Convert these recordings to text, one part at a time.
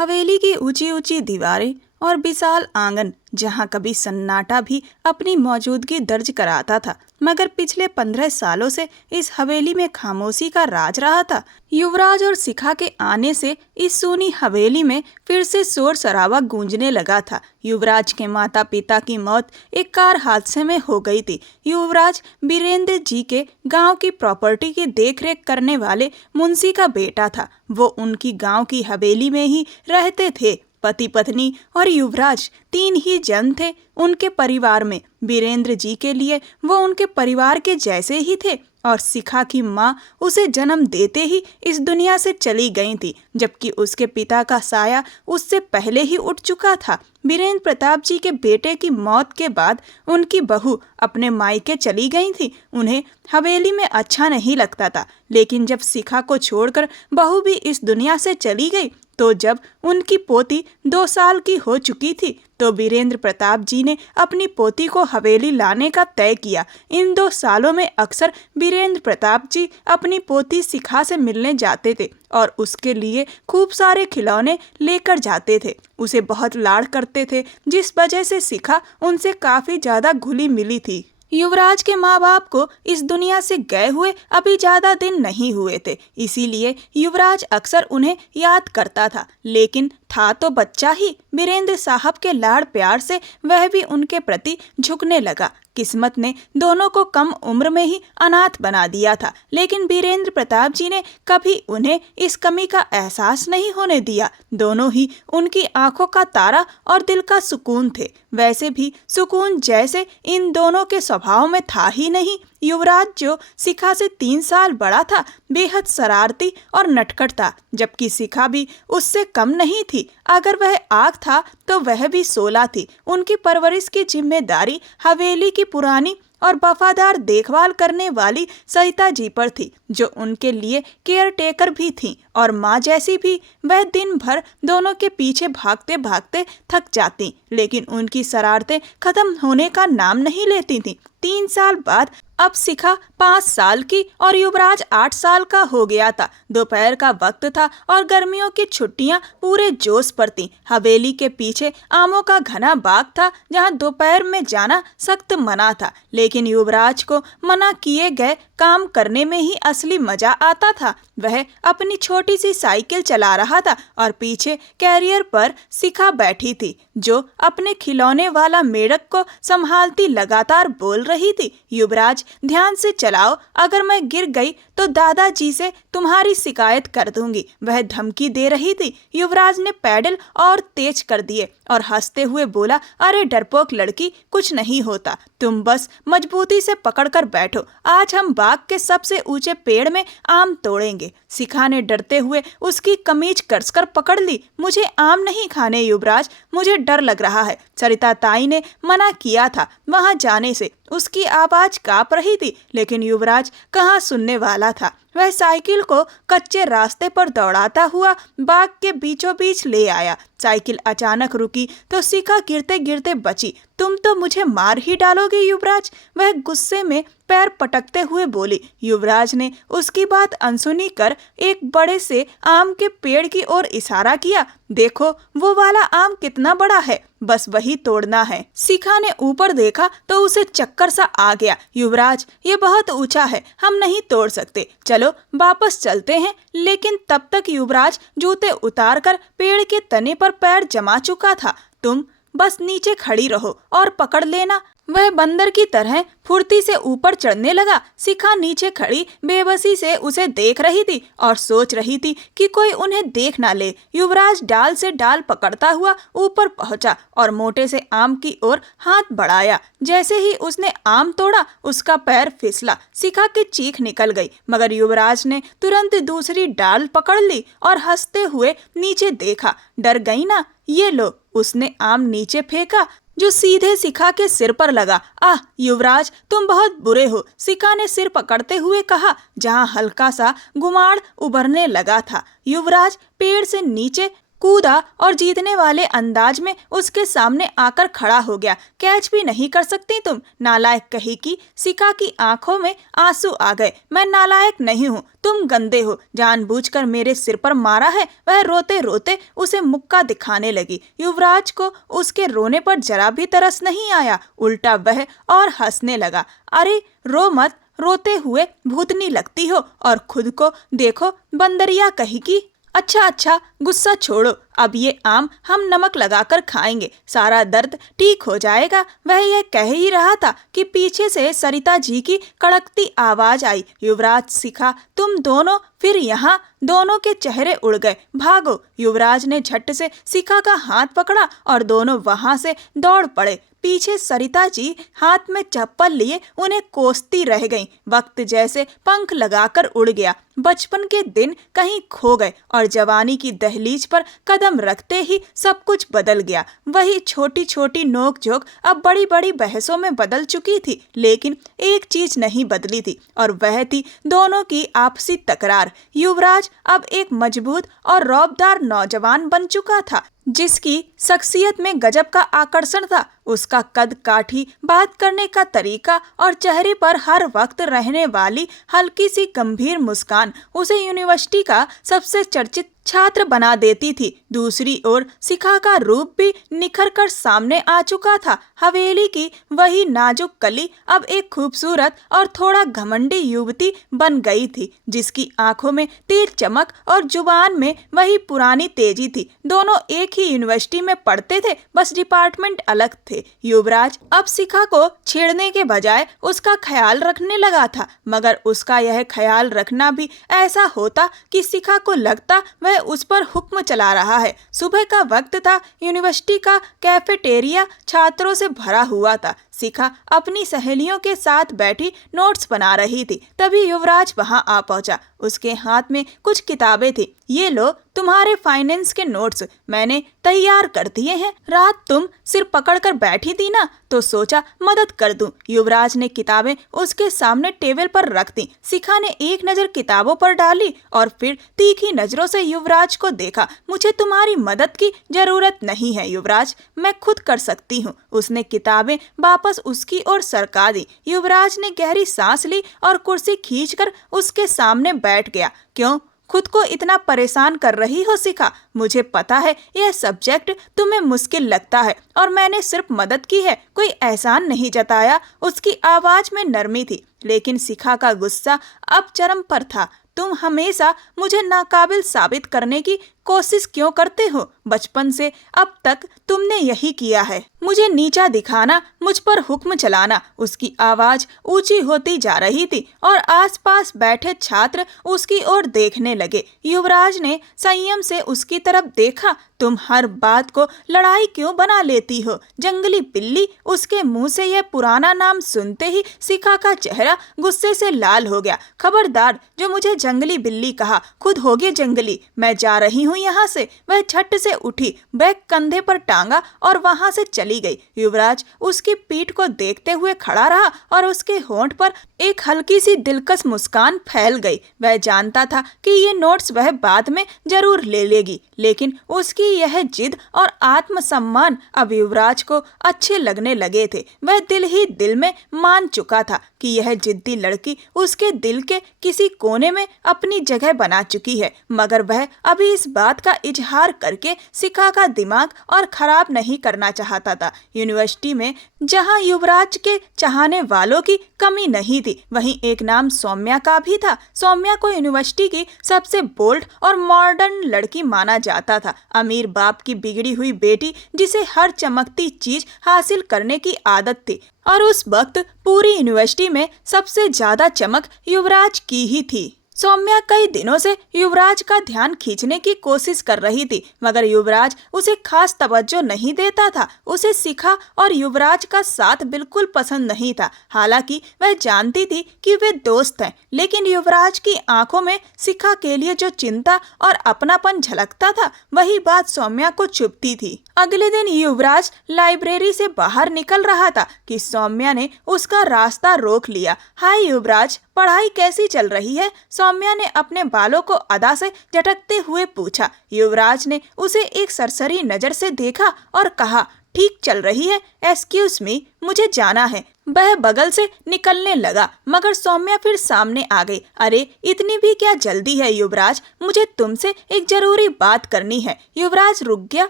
हवेली की ऊंची ऊंची दीवारें और विशाल आंगन जहां कभी सन्नाटा भी अपनी मौजूदगी दर्ज कराता था, मगर पिछले 15 सालों से इस हवेली में खामोशी का राज रहा था। युवराज और शिखा के आने से इस सूनी हवेली में फिर से शोर शराबा गूंजने लगा था। युवराज के माता पिता की मौत एक कार हादसे में हो गई थी। युवराज बीरेंद्र जी के गांव की प्रॉपर्टी की देखरेख करने वाले मुंशी का बेटा था। वो उनकी गांव की हवेली में ही रहते थे। पति पत्नी और युवराज 3 ही जन थे उनके परिवार में। बीरेंद्र जी के लिए वो उनके परिवार के जैसे ही थे और शिखा की माँ उसे जन्म देते ही इस दुनिया से चली गई थी, जबकि उसके पिता का साया उससे पहले ही उठ चुका था। बीरेंद्र प्रताप जी के बेटे की मौत के बाद उनकी बहू अपने मायके चली गई थी। उन्हें हवेली में अच्छा नहीं लगता था, लेकिन जब शिखा को छोड़कर बहू भी इस दुनिया से चली गई तो जब उनकी पोती 2 साल की हो चुकी थी तो बीरेंद्र प्रताप जी ने अपनी पोती को हवेली लाने का तय किया। इन 2 सालों में अक्सर बीरेंद्र प्रताप जी अपनी पोती शिखा से मिलने जाते थे और उसके लिए खूब सारे खिलौने लेकर जाते थे। उसे बहुत लाड़ करते थे, जिस वजह से शिखा उनसे काफी ज्यादा घुली मिली थी। युवराज के माँ बाप को इस दुनिया से गए हुए अभी ज्यादा दिन नहीं हुए थे, इसीलिए युवराज अक्सर उन्हें याद करता था, लेकिन था तो बच्चा ही। बीरेंद्र साहब के लाड़ प्यार से वह भी उनके प्रति झुकने लगा। किस्मत ने दोनों को कम उम्र में ही अनाथ बना दिया था, लेकिन बीरेंद्र प्रताप जी ने कभी उन्हें इस कमी का एहसास नहीं होने दिया। दोनों ही उनकी आंखों का तारा और दिल का सुकून थे। वैसे भी सुकून जैसे इन दोनों के स्वभाव में था ही नहीं। युवराज, जो शिखा से 3 साल बड़ा था, बेहद शरारती और नटखट था, जबकि शिखा भी उससे कम नहीं थी। अगर वह आग था तो वह भी शोला थी। उनकी परवरिश की जिम्मेदारी हवेली की पुरानी और वफादार देखभाल करने वाली सरिता जी पर थी, जो उनके लिए केयर टेकर भी थी और माँ जैसी भी। वह दिन भर दोनों के पीछे भागते भागते थक जाती, लेकिन उनकी शरारतें खत्म होने का नाम नहीं लेती थीं। 3 साल बाद अब शिखा 5 साल की और युवराज 8 साल का हो गया था। दोपहर का वक्त था और गर्मियों की छुट्टियां पूरे जोश पर थीं। हवेली के पीछे आमों का घना बाग था, जहां दोपहर में जाना सख्त मना था, लेकिन युवराज को मना किए गए काम करने में ही असली मजा आता था। वह अपनी छोटी सी साइकिल चला रहा था और पीछे कैरियर पर शिखा बैठी थी, जो अपने खिलौने वाला मेढक को संभालती लगातार बोल रही थी, युवराज ध्यान से चलाओ, अगर मैं गिर गई तो दादाजी से तुम्हारी शिकायत कर दूंगी, वह धमकी दे रही थी। युवराज ने पैडल और तेज कर दिए और हंसते हुए बोला, अरे डरपोक लड़की, कुछ नहीं होता, तुम बस मजबूती से पकड़कर बैठो, आज हम बाग के सबसे ऊंचे पेड़ में आम तोड़ेंगे। शिखा ने डरते हुए उसकी कमीज कसकर पकड़ ली। मुझे आम नहीं खाने युवराज, मुझे डर लग रहा है, सरिता ताई ने मना किया था वहां जाने से। उसकी आवाज कांप रही थी, लेकिन युवराज कहाँ सुनने वाला था। वह साइकिल को कच्चे रास्ते पर दौड़ाता हुआ बाग के बीचों बीच ले आया। साइकिल अचानक रुकी तो शिखा गिरते गिरते बची। तुम तो मुझे मार ही डालोगे युवराज, वह गुस्से में पैर पटकते हुए बोली। युवराज ने उसकी बात अनसुनी कर एक बड़े से आम के पेड़ की ओर इशारा किया। देखो वो वाला आम कितना बड़ा है, बस वही तोड़ना है। शिखा ने ऊपर देखा तो उसे चक्कर सा आ गया। युवराज, ये बहुत ऊंचा है, हम नहीं तोड़ सकते, चलो वापस चलते हैं। लेकिन तब तक युवराज जूते उतारकर पेड़ के तने पर पैर जमा चुका था। तुम बस नीचे खड़ी रहो और पकड़ लेना, वह बंदर की तरह फुर्ती से ऊपर चढ़ने लगा। शिखा नीचे खड़ी बेबसी से उसे देख रही थी और सोच रही थी कि कोई उन्हें देख ना ले। युवराज डाल से डाल पकड़ता हुआ ऊपर पहुंचा और मोटे से आम की ओर हाथ बढ़ाया। जैसे ही उसने आम तोड़ा, उसका पैर फिसला। शिखा की चीख निकल गई, मगर युवराज ने तुरंत दूसरी डाल पकड़ ली और हंसते हुए नीचे देखा। डर गई ना, ये लो, उसने आम नीचे फेंका जो सीधे शिखा के सिर पर लगा। आह युवराज, तुम बहुत बुरे हो, शिखा ने सिर पकड़ते हुए कहा, जहां हल्का सा गुमाड़ उभरने लगा था। युवराज पेड़ से नीचे कूदा और जीतने वाले अंदाज में उसके सामने आकर खड़ा हो गया। कैच भी नहीं कर सकती तुम, नालायक कही की। शिखा की आंखों में आंसू आ गए। मैं नालायक नहीं हूँ, तुम गंदे हो, जानबूझकर मेरे सिर पर मारा है। वह रोते रोते उसे मुक्का दिखाने लगी। युवराज को उसके रोने पर जरा भी तरस नहीं आया, उल्टा वह और हंसने लगा। अरे रो मत, रोते हुए भूतनी लगती हो, और खुद को देखो, बंदरिया कही की। अच्छा अच्छा, गुस्सा छोड़ो, अब ये आम हम नमक लगाकर खाएंगे, सारा दर्द ठीक हो जाएगा। वह यह कह ही रहा था कि पीछे से सरिता जी की कड़कती आवाज आई। युवराज, शिखा, तुम दोनों फिर यहाँ? दोनों के चेहरे उड़ गए। भागो! युवराज ने झट से शिखा का हाथ पकड़ा और दोनों वहां से दौड़ पड़े। पीछे सरिता जी हाथ में चप्पल लिए उन्हें कोसती रह गईं। वक्त जैसे पंख लगाकर उड़ गया। बचपन के दिन कहीं खो गए और जवानी की दहलीज पर कदम रखते ही सब कुछ बदल गया। वही छोटी छोटी नोक-झोंक अब बड़ी बड़ी बहसों में बदल चुकी थी, लेकिन एक चीज नहीं बदली थी, और वह थी दोनों की आपसी तकरार। युवराज अब एक मजबूत और रौबदार नौजवान बन चुका था, जिसकी शख्सियत में गजब का आकर्षण था। उसका कद काठी, बात करने का तरीका और चेहरे पर हर वक्त रहने वाली हल्की सी गंभीर मुस्कान उसे यूनिवर्सिटी का सबसे चर्चित छात्र बना देती थी। दूसरी ओर शिखा का रूप भी निखर कर सामने आ चुका था। हवेली की वही नाजुक कली अब एक खूबसूरत और थोड़ा घमंडी युवती बन गई थी, जिसकी आंखों में तेज चमक और जुबान में वही पुरानी तेजी थी। दोनों एक ही यूनिवर्सिटी में पढ़ते थे, बस डिपार्टमेंट अलग थे। युवराज अब शिखा को छेड़ने के बजाय उसका ख्याल रखने लगा था, मगर उसका यह ख्याल रखना भी ऐसा होता कि शिखा को लगता वह उस पर हुक्म चला रहा है। सुबह का वक्त था। यूनिवर्सिटी का कैफेटेरिया छात्रों से भरा हुआ था। शिखा अपनी सहेलियों के साथ बैठी नोट्स बना रही थी। तभी युवराज वहां आ पहुंचा। उसके हाथ में कुछ किताबें थी। ये लो, तुम्हारे फाइनेंस के नोट्स मैंने तैयार कर दिए हैं। रात तुम सिर पकड़कर बैठी थी ना, तो सोचा मदद कर दूं। युवराज ने किताबें उसके सामने टेबल पर रख दी। शिखा ने एक नजर किताबों पर डाली और फिर तीखी नजरों से युवराज को देखा। मुझे तुम्हारी मदद की जरूरत नहीं है युवराज, मैं खुद कर सकती हूँ। उसने किताबें वापस उसकी ओर सरका दी। युवराज ने गहरी सांस ली और कुर्सी खींचकर उसके सामने बैठ गया। क्यों खुद को इतना परेशान कर रही हो शिखा? मुझे पता है यह सब्जेक्ट तुम्हें मुश्किल लगता है और मैंने सिर्फ मदद की है, कोई एहसान नहीं जताया। उसकी आवाज में नरमी थी, लेकिन शिखा का गुस्सा अब चरम पर था। तुम हमेशा मुझे नाकाबिल साबित करने की कोशिश क्यों करते हो? बचपन से अब तक तुमने यही किया है, मुझे नीचा दिखाना, मुझ पर हुक्म चलाना। उसकी आवाज ऊंची होती जा रही थी और आसपास बैठे छात्र उसकी ओर देखने लगे। युवराज ने संयम से उसकी तरफ देखा। तुम हर बात को लड़ाई क्यों बना लेती हो, जंगली बिल्ली? उसके मुंह से यह पुराना नाम सुनते ही शिखा का चेहरा गुस्से से लाल हो गया। खबरदार, जो मुझे जंगली बिल्ली कहा, खुद होगे जंगली। मैं जा रही हूँ यहाँ से। वह झट से उठी, बैग कंधे पर टांगा और वहां से चली गई। युवराज उसकी पीठ को देखते हुए खड़ा रहा और उसके होंठ पर एक हल्की सी दिलकश मुस्कान फैल गई। वह जानता था कि ये नोट्स वह बाद में जरूर ले लेगी, लेकिन उसकी यह जिद और आत्मसम्मान अब युवराज को अच्छे लगने लगे थे। वह दिल ही दिल में मान चुका था कि यह जिद्दी लड़की उसके दिल के किसी कोने में अपनी जगह बना चुकी है, मगर वह अभी इस बात का इजहार करके शिखा का दिमाग और खराब नहीं करना चाहता था। यूनिवर्सिटी में जहां युवराज के चाहने वालों की कमी नहीं थी, वहीं एक नाम सौम्या का भी था। सौम्या को यूनिवर्सिटी की सबसे बोल्ड और मॉडर्न लड़की माना जाता था। अमीर बाप की बिगड़ी हुई बेटी, जिसे हर चमकती चीज हासिल करने की आदत थी, और उस वक्त पूरी यूनिवर्सिटी में सबसे ज्यादा चमक युवराज की ही थी। सौम्या कई दिनों से युवराज का ध्यान खींचने की कोशिश कर रही थी, मगर युवराज उसे खास तवज्जो नहीं देता था। उसे शिखा और युवराज का साथ बिल्कुल पसंद नहीं था। हालांकि वह जानती थी कि वे दोस्त हैं, लेकिन युवराज की आंखों में शिखा के लिए जो चिंता और अपनापन झलकता था, वही बात सौम्या को चुभती थी। अगले दिन युवराज लाइब्रेरी से बाहर निकल रहा था कि सौम्या ने उसका रास्ता रोक लिया। हाय युवराज, पढ़ाई कैसी चल रही है? सौम्या ने अपने बालों को अदा से झटकते हुए पूछा। युवराज ने उसे एक सरसरी नजर से देखा और कहा, ठीक चल रही है, एक्सक्यूज मी, मुझे जाना है। वह बगल से निकलने लगा मगर सौम्या फिर सामने आ गई। अरे इतनी भी क्या जल्दी है युवराज, मुझे तुमसे एक जरूरी बात करनी है। युवराज रुक गया।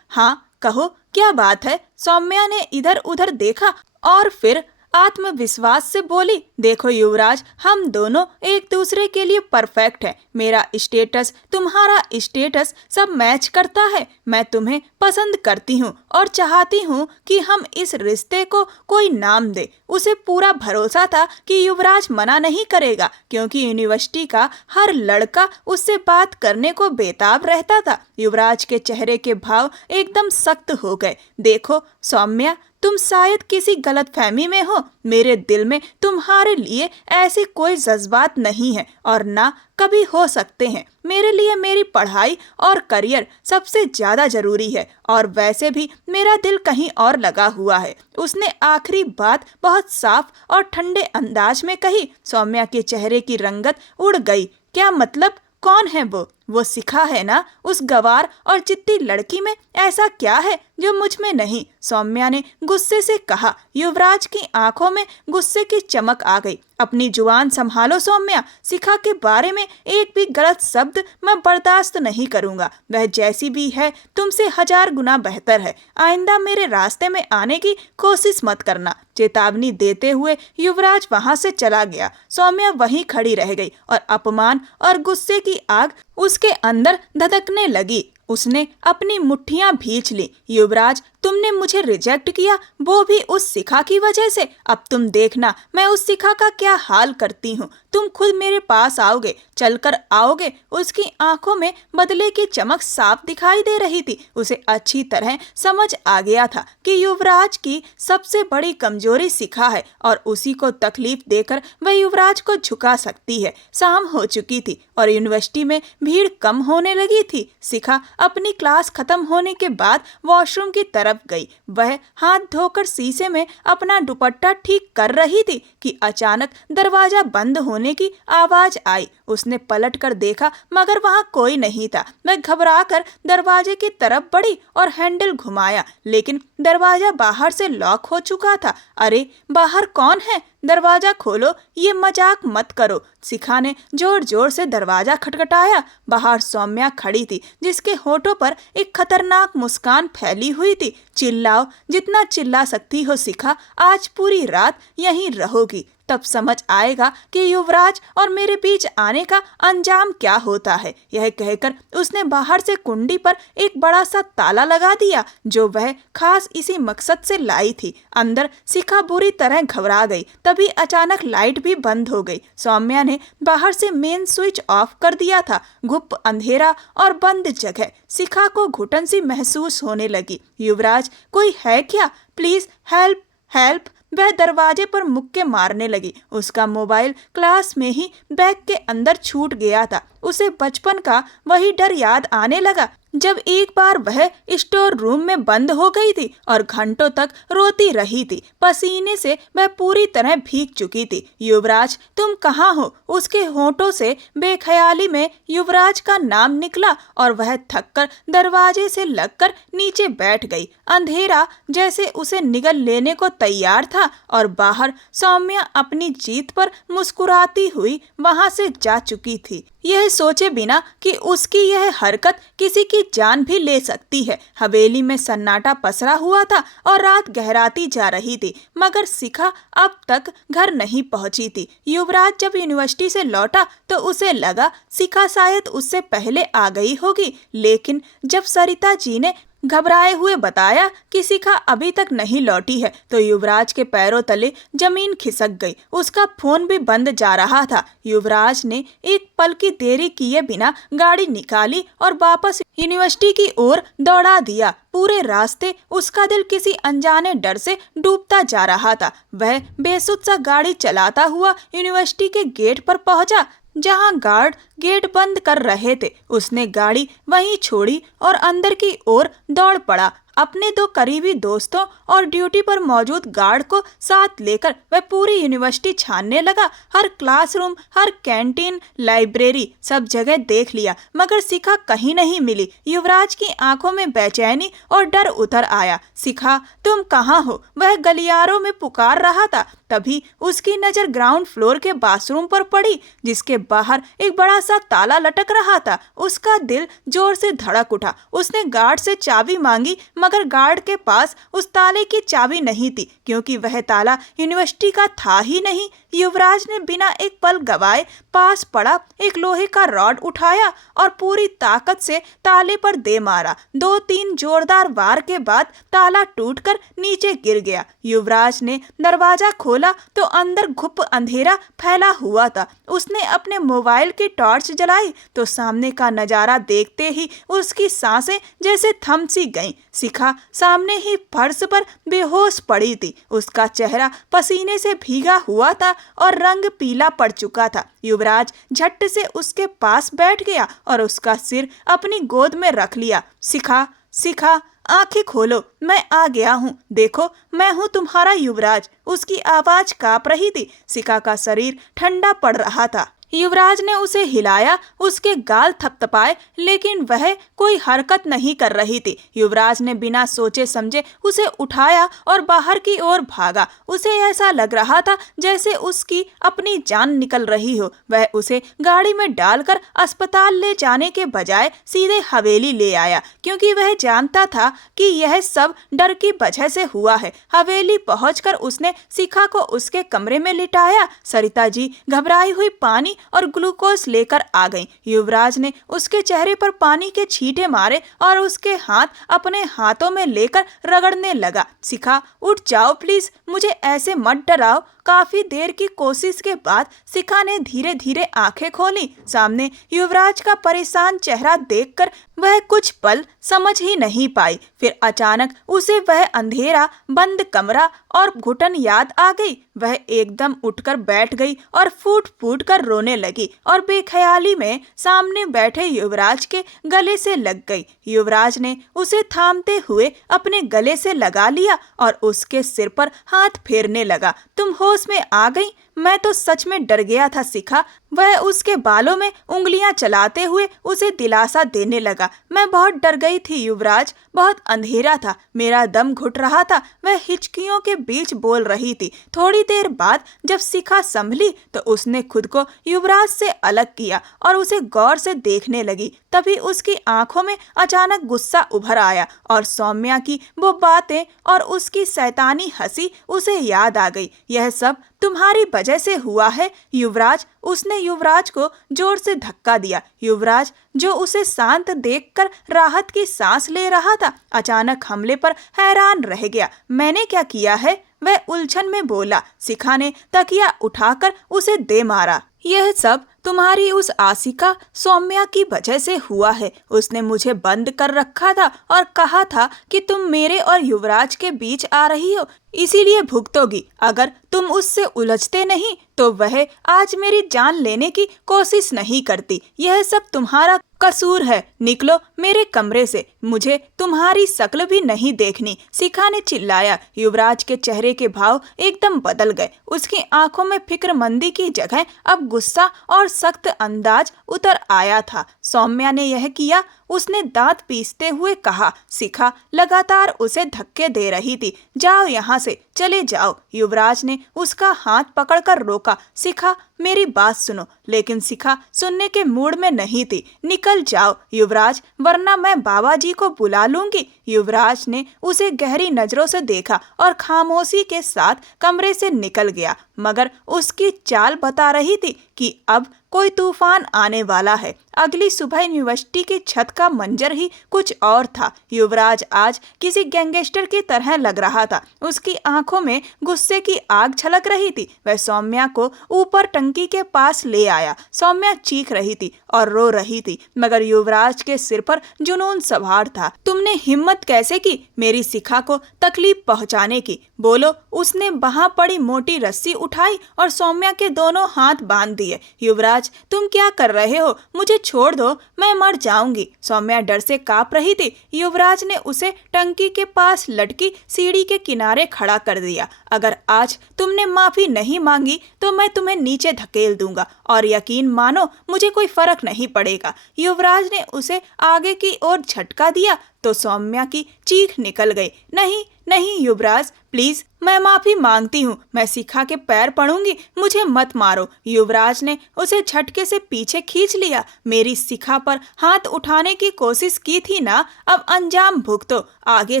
हाँ कहो, क्या बात है? सौम्या ने इधर उधर देखा और फिर आत्मविश्वास से बोली, देखो युवराज, हम दोनों एक दूसरे के लिए परफेक्ट है। मेरा स्टेटस, तुम्हारा स्टेटस सब मैच करता है। मैं तुम्हें पसंद करती हूँ और चाहती हूँ कि हम इस रिश्ते को कोई नाम दे। उसे पूरा भरोसा था कि युवराज मना नहीं करेगा क्योंकि यूनिवर्सिटी का हर लड़का उससे बात करने को बेताब रहता था। युवराज के चेहरे के भाव एकदम सख्त हो गए। देखो सौम्या, तुम शायद किसी गलतफहमी में हो। मेरे दिल में तुम्हारे लिए ऐसे कोई जज्बात नहीं है और ना कभी हो सकते हैं। मेरे लिए मेरी पढ़ाई और करियर सबसे ज्यादा जरूरी है और वैसे भी मेरा दिल कहीं और लगा हुआ है। उसने आखिरी बात बहुत साफ और ठंडे अंदाज में कही। सौम्या के चेहरे की रंगत उड़ गई। क्या मतलब? कौन है वो शिखा है ना? उस गवार और चित्ती लड़की में ऐसा क्या है जो मुझ में नहीं? सौम्या ने गुस्से से कहा। युवराज की आंखों में गुस्से की चमक आ गई। अपनी जुबान संभालो सौम्या, शिखा के बारे में एक भी गलत शब्द मैं बर्दाश्त नहीं करूंगा। वह जैसी भी है तुमसे 1000 गुना बेहतर है। आइंदा मेरे रास्ते में आने की कोशिश मत करना। चेतावनी देते हुए युवराज वहां से चला गया। सौम्या वहीं खड़ी रह गई और अपमान और गुस्से की आग उसके अंदर धधकने लगी। उसने अपनी मुट्ठियां भींच ली। युवराज, तुमने मुझे रिजेक्ट किया, वो भी उस शिखा की वजह से। अब तुम देखना मैं उस शिखा का क्या हाल करती हूँ। तुम खुद मेरे पास आओगे, चलकर आओगे। उसकी आंखों में बदले की चमक साफ दिखाई दे रही थी। उसे अच्छी तरह समझ आ गया था कि युवराज की सबसे बड़ी कमजोरी शिखा है और उसी को तकलीफ देकर वह युवराज को झुका सकती है। शाम हो चुकी थी और यूनिवर्सिटी में भीड़ कम होने लगी थी। शिखा अपनी क्लास खत्म होने के बाद वॉशरूम की तरफ गई। वह हाथ धोकर शीशे में अपना दुपट्टा ठीक कर रही थी कि अचानक दरवाजा बंद होने की आवाज आई। उसने पलट कर देखा मगर वहां कोई नहीं था। वह घबराकर दरवाजे की तरफ बढ़ी और हैंडल घुमाया, लेकिन दरवाजा बाहर से लॉक हो चुका था। अरे बाहर कौन है? दरवाजा खोलो, ये मजाक मत करो। शिखा ने जोर जोर से दरवाजा खटखटाया। बाहर सौम्या खड़ी थी जिसके होठों पर एक खतरनाक मुस्कान फैली हुई थी। चिल्लाओ, जितना चिल्ला सकती हो शिखा, आज पूरी रात यहीं रहोगी। तब समझ आएगा कि युवराज और मेरे बीच आने का अंजाम क्या होता है। यह कहकर उसने बाहर से कुंडी पर एक बड़ा सा ताला लगा दिया जो वह खास इसी मकसद से लाई थी। अंदर शिखा बुरी तरह घबरा गई। तभी अचानक लाइट भी बंद हो गई। सौम्या ने बाहर से मेन स्विच ऑफ कर दिया था। गुप्त अंधेरा और बंद जगह। शिखा को घुटन सी महसूस होने लगी। युवराज, कोई है क्या? Please help help. वह दरवाजे पर मुक्के मारने लगी। उसका मोबाइल क्लास में ही बैग के अंदर छूट गया था। उसे बचपन का वही डर याद आने लगा जब एक बार वह स्टोर रूम में बंद हो गई थी और घंटों तक रोती रही थी। पसीने से वह पूरी तरह भीग चुकी थी। युवराज, तुम कहाँ हो? उसके होठों से बेख्याली में युवराज का नाम निकला और वह थककर दरवाजे से लगकर नीचे बैठ गई। अंधेरा जैसे उसे निगल लेने को तैयार था और बाहर सौम्या अपनी जीत पर मुस्कुराती हुई वहां से जा चुकी थी, यह सोचे बिना कि उसकी यह हरकत किसी की जान भी ले सकती है। हवेली में सन्नाटा पसरा हुआ था और रात गहराती जा रही थी मगर शिखा अब तक घर नहीं पहुंची थी। युवराज जब यूनिवर्सिटी से लौटा तो उसे लगा शिखा शायद उससे पहले आ गई होगी, लेकिन जब सरिता जी ने घबराए हुए बताया कि शिखा अभी तक नहीं लौटी है तो युवराज के पैरों तले जमीन खिसक गई। उसका फोन भी बंद जा रहा था। युवराज ने एक पल की देरी किए बिना गाड़ी निकाली और वापस यूनिवर्सिटी की ओर दौड़ा दिया। पूरे रास्ते उसका दिल किसी अनजाने डर से डूबता जा रहा था। वह बेसुध सा गाड़ी चलाता हुआ यूनिवर्सिटी के गेट पर पहुंचा जहां गार्ड गेट बंद कर रहे थे। उसने गाड़ी वहीं छोड़ी और अंदर की ओर दौड़ पड़ा। अपने दो करीबी दोस्तों और ड्यूटी पर मौजूद गार्ड को साथ लेकर वह पूरी यूनिवर्सिटी छानने लगा। हर क्लासरूम, हर कैंटीन, लाइब्रेरी, सब जगह देख लिया, मगर शिखा कहीं नहीं मिली। युवराज की आंखों में बेचैनी और डर उतर आया। शिखा, तुम कहाँ हो? वह गलियारों में पुकार रहा था। तभी उसकी नजर ग्राउंड फ्लोर के बाथरूम पर पड़ी, जिसके बाहर एक बड़ा सा ताला लटक रहा था। उसका दिल जोर से धड़क उठा। उसने गार्ड से चाबी मांगी, मगर गार्ड के पास उस ताले की चाबी नहीं थी, क्योंकि वह ताला यूनिवर्सिटी का था ही नहीं। युवराज ने बिना एक पल गवाए पास पड़ा एक लोहे का रॉड उठाया और पूरी ताकत से ताले पर दे मारा। 2-3 जोरदार वार के बाद ताला टूटकर नीचे गिर गया। युवराज ने दरवाजा खोला तो अंदर घुप अंधेरा फैला हुआ था। उसने अपने मोबाइल की टॉर्च जलाई तो सामने का नजारा देखते ही उसकी सांसें जैसे थम सी गईं। शिखा सामने ही फर्श पर बेहोश पड़ी थी। उसका चेहरा पसीने से भीगा हुआ था और रंग पीला पड़ चुका था। युवराज झट से उसके पास बैठ गया और उसका सिर अपनी गोद में रख लिया। शिखा, शिखा, आंखें खोलो, मैं आ गया हूँ। देखो, मैं हूँ तुम्हारा युवराज। उसकी आवाज कांप रही थी। शिखा का शरीर ठंडा पड़ रहा था। युवराज ने उसे हिलाया, उसके गाल थपथपाए, लेकिन वह कोई हरकत नहीं कर रही थी। युवराज ने बिना सोचे समझे उसे उठाया और बाहर की ओर भागा। उसे ऐसा लग रहा था जैसे उसकी अपनी जान निकल रही हो। वह उसे गाड़ी में डालकर अस्पताल ले जाने के बजाय सीधे हवेली ले आया, क्योंकि वह जानता था कि यह सब डर की वजह से हुआ है। हवेली पहुंचकर उसने शिखा को उसके कमरे में लिटाया। सरिता जी घबराई हुई पानी और ग्लूकोज लेकर आ गई। युवराज ने उसके चेहरे पर पानी के छींटे मारे और उसके हाथ अपने हाथों में लेकर रगड़ने लगा। शिखा, उठ जाओ प्लीज, मुझे ऐसे मत डराओ। काफी देर की कोशिश के बाद शिखा ने धीरे धीरे आंखें खोली। सामने युवराज का परेशान चेहरा देखकर वह कुछ पल समझ ही नहीं पाई। फिर अचानक उसे वह अंधेरा, बंद कमरा और घुटन याद आ गई। वह एकदम उठकर बैठ गई और फूट फूट कर रोने लगी और बेख्याली में सामने बैठे युवराज के गले से लग गई। युवराज ने उसे थामते हुए अपने गले से लगा लिया और उसके सिर पर हाथ फेरने लगा। तुम होश में आ गई? मैं तो सच में डर गया था शिखा। वह उसके बालों में उंगलियां चलाते हुए उसे दिलासा देने लगा। मैं बहुत डर गई थी युवराज, बहुत अंधेरा था, मेरा दम घुट रहा था। वह हिचकियों के बीच बोल रही थी। थोड़ी देर बाद जब शिखा संभली तो उसने खुद को युवराज से अलग किया और उसे गौर से देखने लगी। तभी उसकी आंखों में अचानक गुस्सा उभर आया और सौम्या की वो बातें और उसकी शैतानी हंसी उसे याद आ गई। यह सब तुम्हारी वजह से हुआ है युवराज। उसने युवराज को जोर से धक्का दिया। युवराज, जो उसे शांत देखकर राहत की सांस ले रहा था, अचानक हमले पर हैरान रह गया। मैंने क्या किया है? वह उलझन में बोला। शिखा ने तकिया उठाकर उसे दे मारा। यह सब तुम्हारी उस आशिका सौम्या की वजह से हुआ है। उसने मुझे बंद कर रखा था और कहा था कि तुम मेरे और युवराज के बीच आ रही हो, इसीलिए भुगतोगी। अगर तुम उससे उलझते नहीं तो वह आज मेरी जान लेने की कोशिश नहीं करती। यह सब तुम्हारा कसूर है। निकलो मेरे कमरे से, मुझे तुम्हारी शक्ल भी नहीं देखनी। शिखा ने चिल्लाया। युवराज के चेहरे के भाव एकदम बदल गए। उसकी आंखों में फिक्रमंदी की जगह अब गुस्सा और सख्त अंदाज उतर आया था। सौम्या ने यह किया? उसने दांत पीसते हुए कहा। शिखा लगातार उसे धक्के दे रही थी। जाओ यहाँ से, चले जाओ। युवराज ने उसका हाथ पकड़कर रोका। शिखा, मेरी बात सुनो। लेकिन शिखा सुनने के मूड में नहीं थी। निकल जाओ युवराज, वरना मैं बाबा जी को बुला लूंगी। युवराज ने उसे गहरी नजरों से देखा और खामोशी के साथ कमरे से निकल गया, मगर उसकी चाल बता रही थी कि अब कोई तूफान आने वाला है। अगली सुबह यूनिवर्सिटी की छत का मंजर ही कुछ और था। युवराज आज किसी गैंगस्टर की तरह लग रहा था। उसकी आंखों में गुस्से की आग छलक रही थी। वह सौम्या को ऊपर टंकी के पास ले आया। सौम्या चीख रही थी और रो रही थी, मगर युवराज के सिर पर जुनून सवार था। तुमने हिम्मत कैसे की मेरी शिखा को तकलीफ पहुंचाने की? बोलो। उसने वहां पड़ी मोटी रस्सी उठाई और सौम्या के दोनों हाथ बांध दिए। युवराज, तुम क्या कर रहे हो? मुझे छोड़ दो, मैं मर जाऊंगी। सौम्या डर से कांप रही थी। युवराज ने उसे टंकी के पास लटकी सीढ़ी के किनारे खड़ा कर दिया। अगर आज तुमने माफी नहीं मांगी तो मैं तुम्हें नीचे धकेल दूंगा, और यकीन मानो मुझे कोई फर्क नहीं पड़ेगा। युवराज ने उसे आगे की ओर झटका दिया तो सौम्या की चीख निकल गई। नहीं नहीं युवराज, प्लीज, मैं माफी मांगती हूँ। मैं शिखा के पैर पड़ूंगी, मुझे मत मारो। युवराज ने उसे झटके से पीछे खींच लिया। मेरी शिखा पर हाथ उठाने की कोशिश की थी ना, अब अंजाम भुगतो। आगे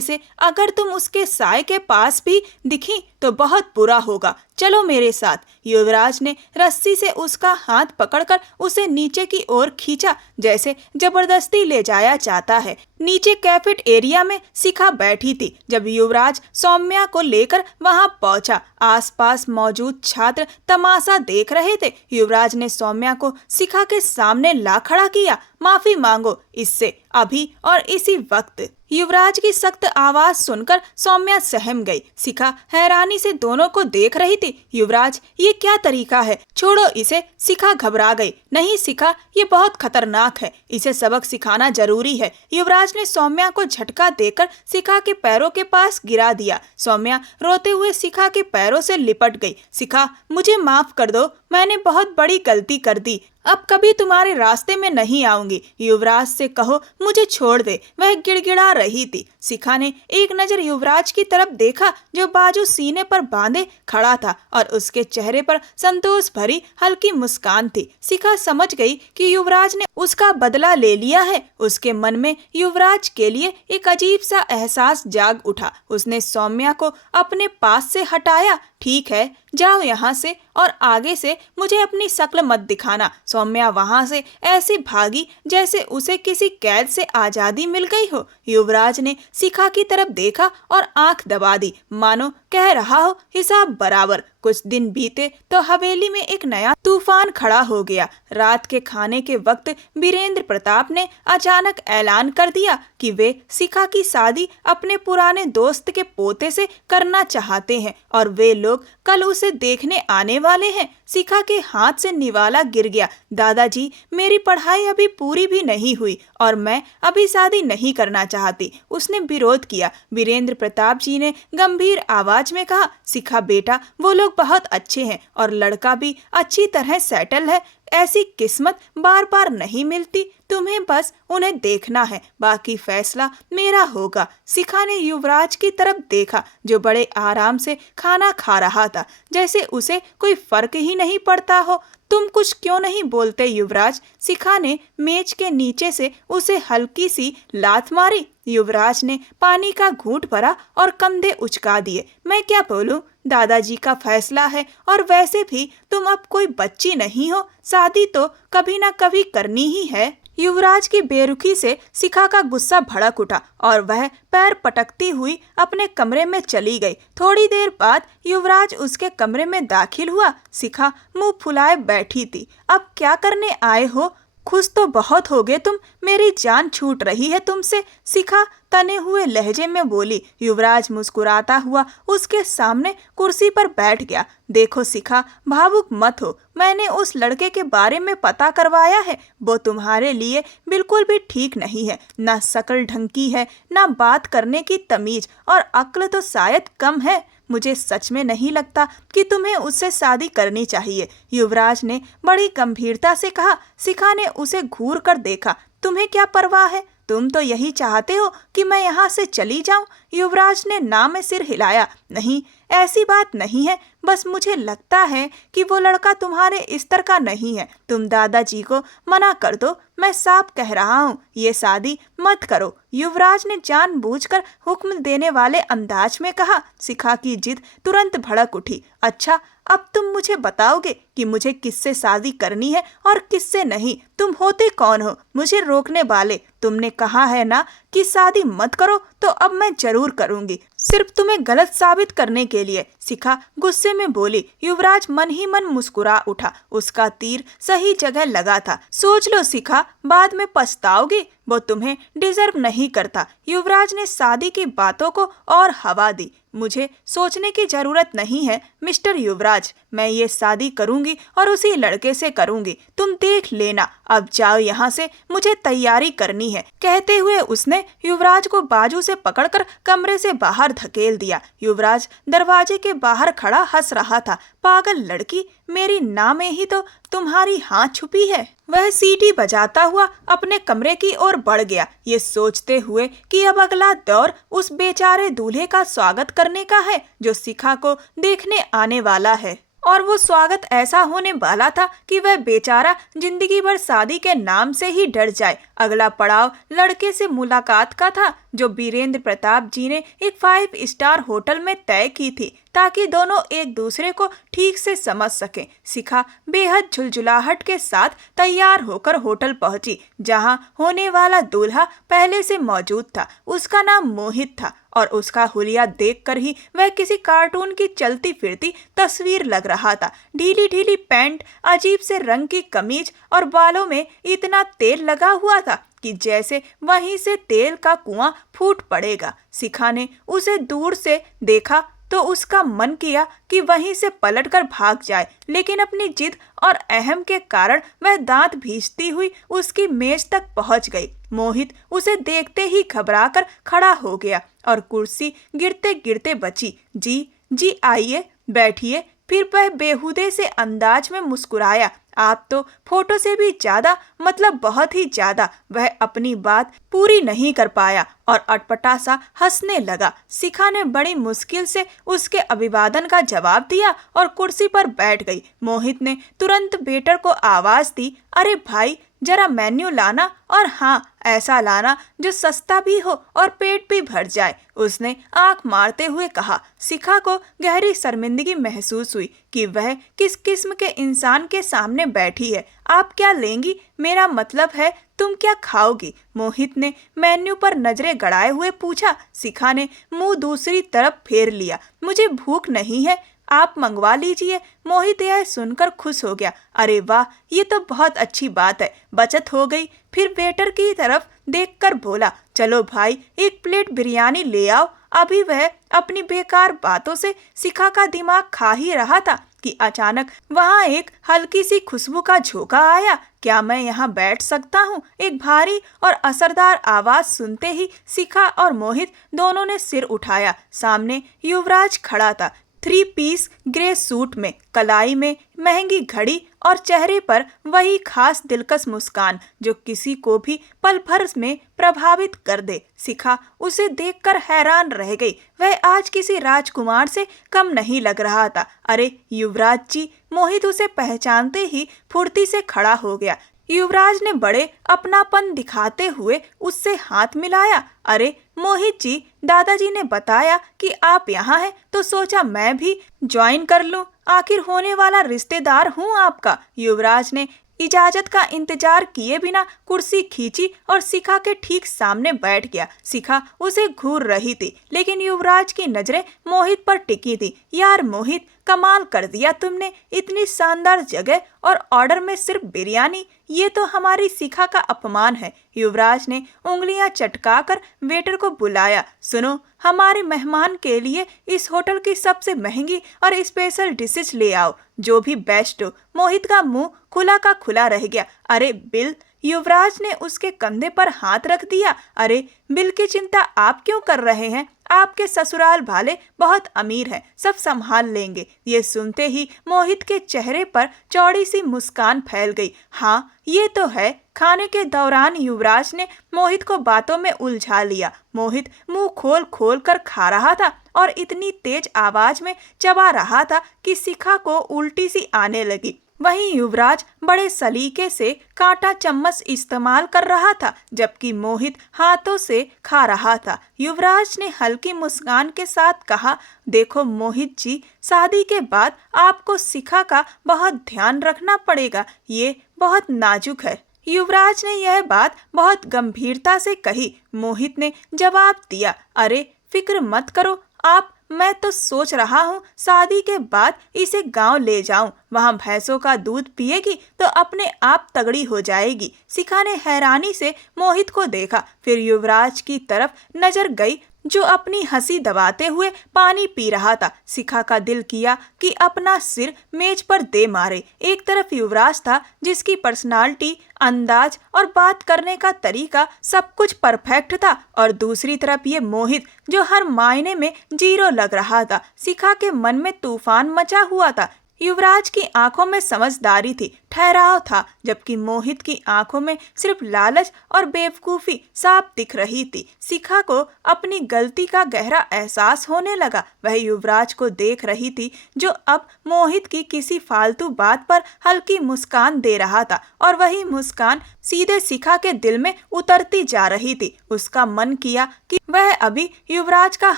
से अगर तुम उसके साए के पास भी दिखी तो बहुत बुरा होगा। चलो मेरे साथ। युवराज ने रस्सी से उसका हाथ पकड़कर उसे नीचे की ओर खींचा, जैसे जबरदस्ती ले जाया जाता है। नीचे कैफेट एरिया में शिखा बैठी थी। जब युवराज सौम्या को लेकर वहां पहुंचा, आसपास मौजूद छात्र तमाशा देख रहे थे। युवराज ने सौम्या को शिखा के सामने ला खड़ा किया। माफी मांगो इससे, अभी और इसी वक्त। युवराज की सख्त आवाज सुनकर सौम्या सहम गई। शिखा हैरानी से दोनों को देख रही थी। युवराज, ये क्या तरीका है? छोड़ो इसे। शिखा घबरा गई। नहीं शिखा, ये बहुत खतरनाक है, इसे सबक सिखाना जरूरी है। युवराज ने सौम्या को झटका देकर शिखा के पैरों के पास गिरा दिया। सौम्या रोते हुए शिखा के पैरों से लिपट गई। शिखा, मुझे माफ कर दो, मैंने बहुत बड़ी गलती कर दी, अब कभी तुम्हारे रास्ते में नहीं आऊंगी। युवराज से कहो मुझे छोड़ दे। वह गिड़गिड़ा रही थी। शिखा ने एक नजर युवराज की तरफ देखा, जो बाजू सीने पर बांधे खड़ा था, और उसके चेहरे पर संतोष भरी हल्की मुस्कान थी। शिखा समझ गई कि युवराज ने उसका बदला ले लिया है। उसके मन में युवराज के लिए एक अजीब सा एहसास जाग उठा। उसने सौम्या को अपने पास से हटाया। ठीक है, जाओ यहाँ से, और आगे से मुझे अपनी शक्ल मत दिखाना। सौम्या वहां से ऐसी भागी जैसे उसे किसी कैद से आजादी मिल गई हो। युवराज ने शिखा की तरफ देखा और आंख दबा दी, मानो कह रहा हो हिसाब बराबर। कुछ दिन बीते तो हवेली में एक नया तूफान खड़ा हो गया। रात के खाने के वक्त वीरेंद्र प्रताप ने अचानक ऐलान कर दिया कि वे शिखा की शादी अपने पुराने दोस्त के पोते से करना चाहते हैं, और वे लोग कल उसे देखने आने वाले हैं। शिखा के हाथ से निवाला गिर गया। दादाजी, मेरी पढ़ाई अभी पूरी भी नहीं हुई और मैं अभी शादी नहीं करना चाहती। उसने विरोध किया। वीरेंद्र प्रताप जी ने गंभीर आवाज में कहा, शिखा बेटा, वो लोग बहुत अच्छे हैं और लड़का भी अच्छी तरह सेटल है। ऐसी किस्मत बार बार नहीं मिलती, तुम्हें बस उन्हें देखना है, बाकी फैसला मेरा होगा। शिखा ने युवराज की तरफ देखा, जो बड़े आराम से खाना खा रहा था, जैसे उसे कोई फर्क ही नहीं पड़ता हो। तुम कुछ क्यों नहीं बोलते युवराज? शिखा ने मेज के नीचे से उसे हल्की सी लात मारी। युवराज ने पानी का घूंट भरा और कंधे उचका दिए। मैं क्या बोलूं? दादाजी का फैसला है, और वैसे भी तुम अब कोई बच्ची नहीं हो, शादी तो कभी ना कभी करनी ही है। युवराज की बेरुखी से शिखा का गुस्सा भड़क उठा और वह पैर पटकती हुई अपने कमरे में चली गई। थोड़ी देर बाद युवराज उसके कमरे में दाखिल हुआ। शिखा मुंह फुलाए बैठी थी। अब क्या करने आए हो? खुश तो बहुत होगे तुम, मेरी जान छूट रही है तुमसे, शिखा तने हुए लहजे में बोली। युवराज मुस्कुराता हुआ उसके सामने कुर्सी पर बैठ गया। देखो शिखा, भावुक मत हो, मैंने उस लड़के के बारे में पता करवाया है। वो तुम्हारे लिए बिल्कुल भी ठीक नहीं है, ना शक्ल ढंग की है, ना बात करने की तमीज, और अक्ल तो शायद कम है। मुझे सच में नहीं लगता कि तुम्हें उससे शादी करनी चाहिए, युवराज ने बड़ी गंभीरता से कहा। शिखा ने उसे घूर कर देखा। तुम्हें क्या परवाह है? तुम तो यही चाहते हो कि मैं यहाँ से चली जाऊं। युवराज ने ना में सिर हिलाया। नहीं, ऐसी बात नहीं है, बस मुझे लगता है कि वो लड़का तुम्हारे स्तर का नहीं है। तुम दादाजी को मना कर दो, मैं साफ कह रहा हूँ, ये शादी मत करो, युवराज ने जानबूझकर हुक्म देने वाले अंदाज में कहा। शिखा की जिद तुरंत भड़क उठी। अच्छा, अब तुम मुझे बताओगे कि मुझे किससे शादी करनी है और किससे नहीं? तुम होते कौन हो मुझे रोकने वाले? तुमने कहा है ना कि शादी मत करो, तो अब मैं जरूर करूंगी, सिर्फ तुम्हें गलत साबित करने के के लिए। शिखा गुस्से में बोली। युवराज मन ही मन मुस्कुरा उठा। उसका तीर सही जगह लगा था। सोच लो शिखा, बाद में पछताओगी। वो तुम्हें डिजर्व नहीं करता। युवराज ने शादी की बातों को और हवा दी। मुझे सोचने की जरूरत नहीं है मिस्टर युवराज, मैं ये शादी करूंगी और उसी लड़के से करूंगी, तुम देख लेना। अब जाओ यहाँ से, मुझे तैयारी करनी है। कहते हुए उसने युवराज को बाजू से पकड़कर कमरे से बाहर धकेल दिया। युवराज दरवाजे के बाहर खड़ा हंस रहा था। पागल लड़की, मेरी नाम में ही तो तुम्हारी हाथ छुपी है। वह सीटी बजाता हुआ अपने कमरे की ओर बढ़ गया, ये सोचते हुए कि अब अगला दौर उस बेचारे दूल्हे का स्वागत करने का है जो शिखा को देखने आने वाला है। और वो स्वागत ऐसा होने वाला था कि वह बेचारा जिंदगी भर शादी के नाम से ही डर जाए। अगला पड़ाव लड़के से मुलाकात का था जो बीरेंद्र प्रताप जी ने एक 5 स्टार होटल में तय की थी ताकि दोनों एक दूसरे को ठीक से समझ सकें। शिखा बेहद झुलझुलाहट के साथ तैयार होकर होटल पहुंची, जहां होने वाला दूल्हा पहले से मौजूद था। उसका नाम मोहित था और उसका हुलिया देखकर ही वह किसी कार्टून की चलती फिरती तस्वीर लग रहा था। ढीली ढीली पैंट, अजीब से रंग की कमीज और बालों में इतना तेल लगा हुआ था कि जैसे वहीं से तेल का कुआं फूट पड़ेगा। शिखा ने उसे दूर से देखा तो उसका मन किया कि वहीं से पलटकर भाग जाए, लेकिन अपनी जिद और अहम के कारण वह दांत भींचती हुई उसकी मेज तक पहुंच गई। मोहित उसे देखते ही घबराकर खड़ा हो गया और कुर्सी गिरते गिरते बची। जी आइए, बैठिए। फिर वह बेहुदे से अंदाज में मुस्कुराया। आप तो फोटो से भी ज्यादा, मतलब बहुत ही ज्यादा। वह अपनी बात पूरी नहीं कर पाया और अटपटा सा हंसने लगा। शिखा ने बड़ी मुश्किल से उसके अभिवादन का जवाब दिया और कुर्सी पर बैठ गई। मोहित ने तुरंत वेटर को आवाज दी, अरे भाई, जरा मेन्यू लाना, और हाँ, ऐसा लाना जो सस्ता भी हो और पेट भी भर जाए। उसने आंख मारते हुए कहा। शिखा को गहरी शर्मिंदगी महसूस हुई कि वह किस किस्म के इंसान के सामने बैठी है। आप क्या लेंगी? मेरा मतलब है तुम क्या खाओगी? मोहित ने मेन्यू पर नजरें गड़ाए हुए पूछा। शिखा ने मुंह दूसरी तरफ फेर लिया। मुझे भूख नहीं है, आप मंगवा लीजिए। मोहित यह सुनकर खुश हो गया। अरे वाह, ये तो बहुत अच्छी बात है, बचत हो गई। फिर वेटर की तरफ देखकर बोला, चलो भाई, एक प्लेट बिरयानी ले आओ। अभी वह अपनी बेकार बातों से शिखा का दिमाग खा ही रहा था कि अचानक वहां एक हल्की सी खुशबू का झोंका आया। क्या मैं यहाँ बैठ सकता हूँ? एक भारी और असरदार आवाज सुनते ही शिखा और मोहित दोनों ने सिर उठाया। सामने युवराज खड़ा था, 3 पीस ग्रे सूट में, कलाई में महंगी घड़ी और चेहरे पर वही खास दिलकश मुस्कान जो किसी को भी पल भर में प्रभावित कर दे। शिखा उसे देखकर हैरान रह गई। वह आज किसी राजकुमार से कम नहीं लग रहा था। अरे युवराज जी! मोहित उसे पहचानते ही फुर्ती से खड़ा हो गया। युवराज ने बड़े अपनापन दिखाते हुए उससे हाथ मिलाया। अरे मोहित जी, दादाजी ने बताया कि आप यहाँ हैं तो सोचा मैं भी ज्वाइन कर लूं। आखिर होने वाला रिश्तेदार हूँ आपका। युवराज ने इजाजत का इंतजार किए बिना कुर्सी खींची और शिखा के ठीक सामने बैठ गया। शिखा उसे घूर रही थी, लेकिन युवराज की नजरें मोहित पर टिकी थी। यार मोहित, कमाल कर दिया तुमने, इतनी शानदार जगह और ऑर्डर में सिर्फ बिरयानी। ये तो हमारी शिखा का अपमान है। युवराज ने उंगलियां चटकाकर वेटर को बुलाया। सुनो, हमारे मेहमान के लिए इस होटल की सबसे महंगी और स्पेशल डिशेज ले आओ, जो भी बेस्ट हो। मोहित का मुंह खुला का खुला रह गया। अरे बिल! युवराज ने उसके कंधे पर हाथ रख दिया। अरे बिल की चिंता आप क्यों कर रहे हैं? आपके ससुराल वाले बहुत अमीर हैं, सब संभाल लेंगे। ये सुनते ही मोहित के चेहरे पर चौड़ी सी मुस्कान फैल गई। हाँ, ये तो है। खाने के दौरान युवराज ने मोहित को बातों में उलझा लिया। मोहित मुंह खोल खोल कर खा रहा था और इतनी तेज आवाज में चबा रहा था कि शिखा को उल्टी सी आने लगी। वहीं युवराज बड़े सलीके से कांटा चम्मच इस्तेमाल कर रहा था, जबकि मोहित हाथों से खा रहा था। युवराज ने हल्की मुस्कान के साथ कहा, देखो मोहित जी, शादी के बाद आपको शिखा का बहुत ध्यान रखना पड़ेगा, ये बहुत नाजुक है। युवराज ने यह बात बहुत गंभीरता से कही। मोहित ने जवाब दिया, अरे फिक्र मत करो, आप मैं तो सोच रहा हूँ शादी के बाद इसे गांव ले जाऊं, वहां भैंसों का दूध पिएगी तो अपने आप तगड़ी हो जाएगी। शिखा ने हैरानी से मोहित को देखा, फिर युवराज की तरफ नजर गई जो अपनी हंसी दबाते हुए पानी पी रहा था। शिखा का दिल किया कि अपना सिर मेज पर दे मारे। एक तरफ युवराज था जिसकी पर्सनालिटी, अंदाज और बात करने का तरीका सब कुछ परफेक्ट था, और दूसरी तरफ ये मोहित जो हर मायने में जीरो लग रहा था। शिखा के मन में तूफान मचा हुआ था। युवराज की आंखों में समझदारी थी, ठहराव था, जबकि मोहित की आंखों में सिर्फ लालच और बेवकूफी साफ दिख रही थी। शिखा को अपनी गलती का गहरा एहसास होने लगा। वह युवराज को देख रही थी जो अब मोहित की किसी फालतू बात पर हल्की मुस्कान दे रहा था, और वही मुस्कान सीधे शिखा के दिल में उतरती जा रही थी। उसका मन किया कि वह अभी युवराज का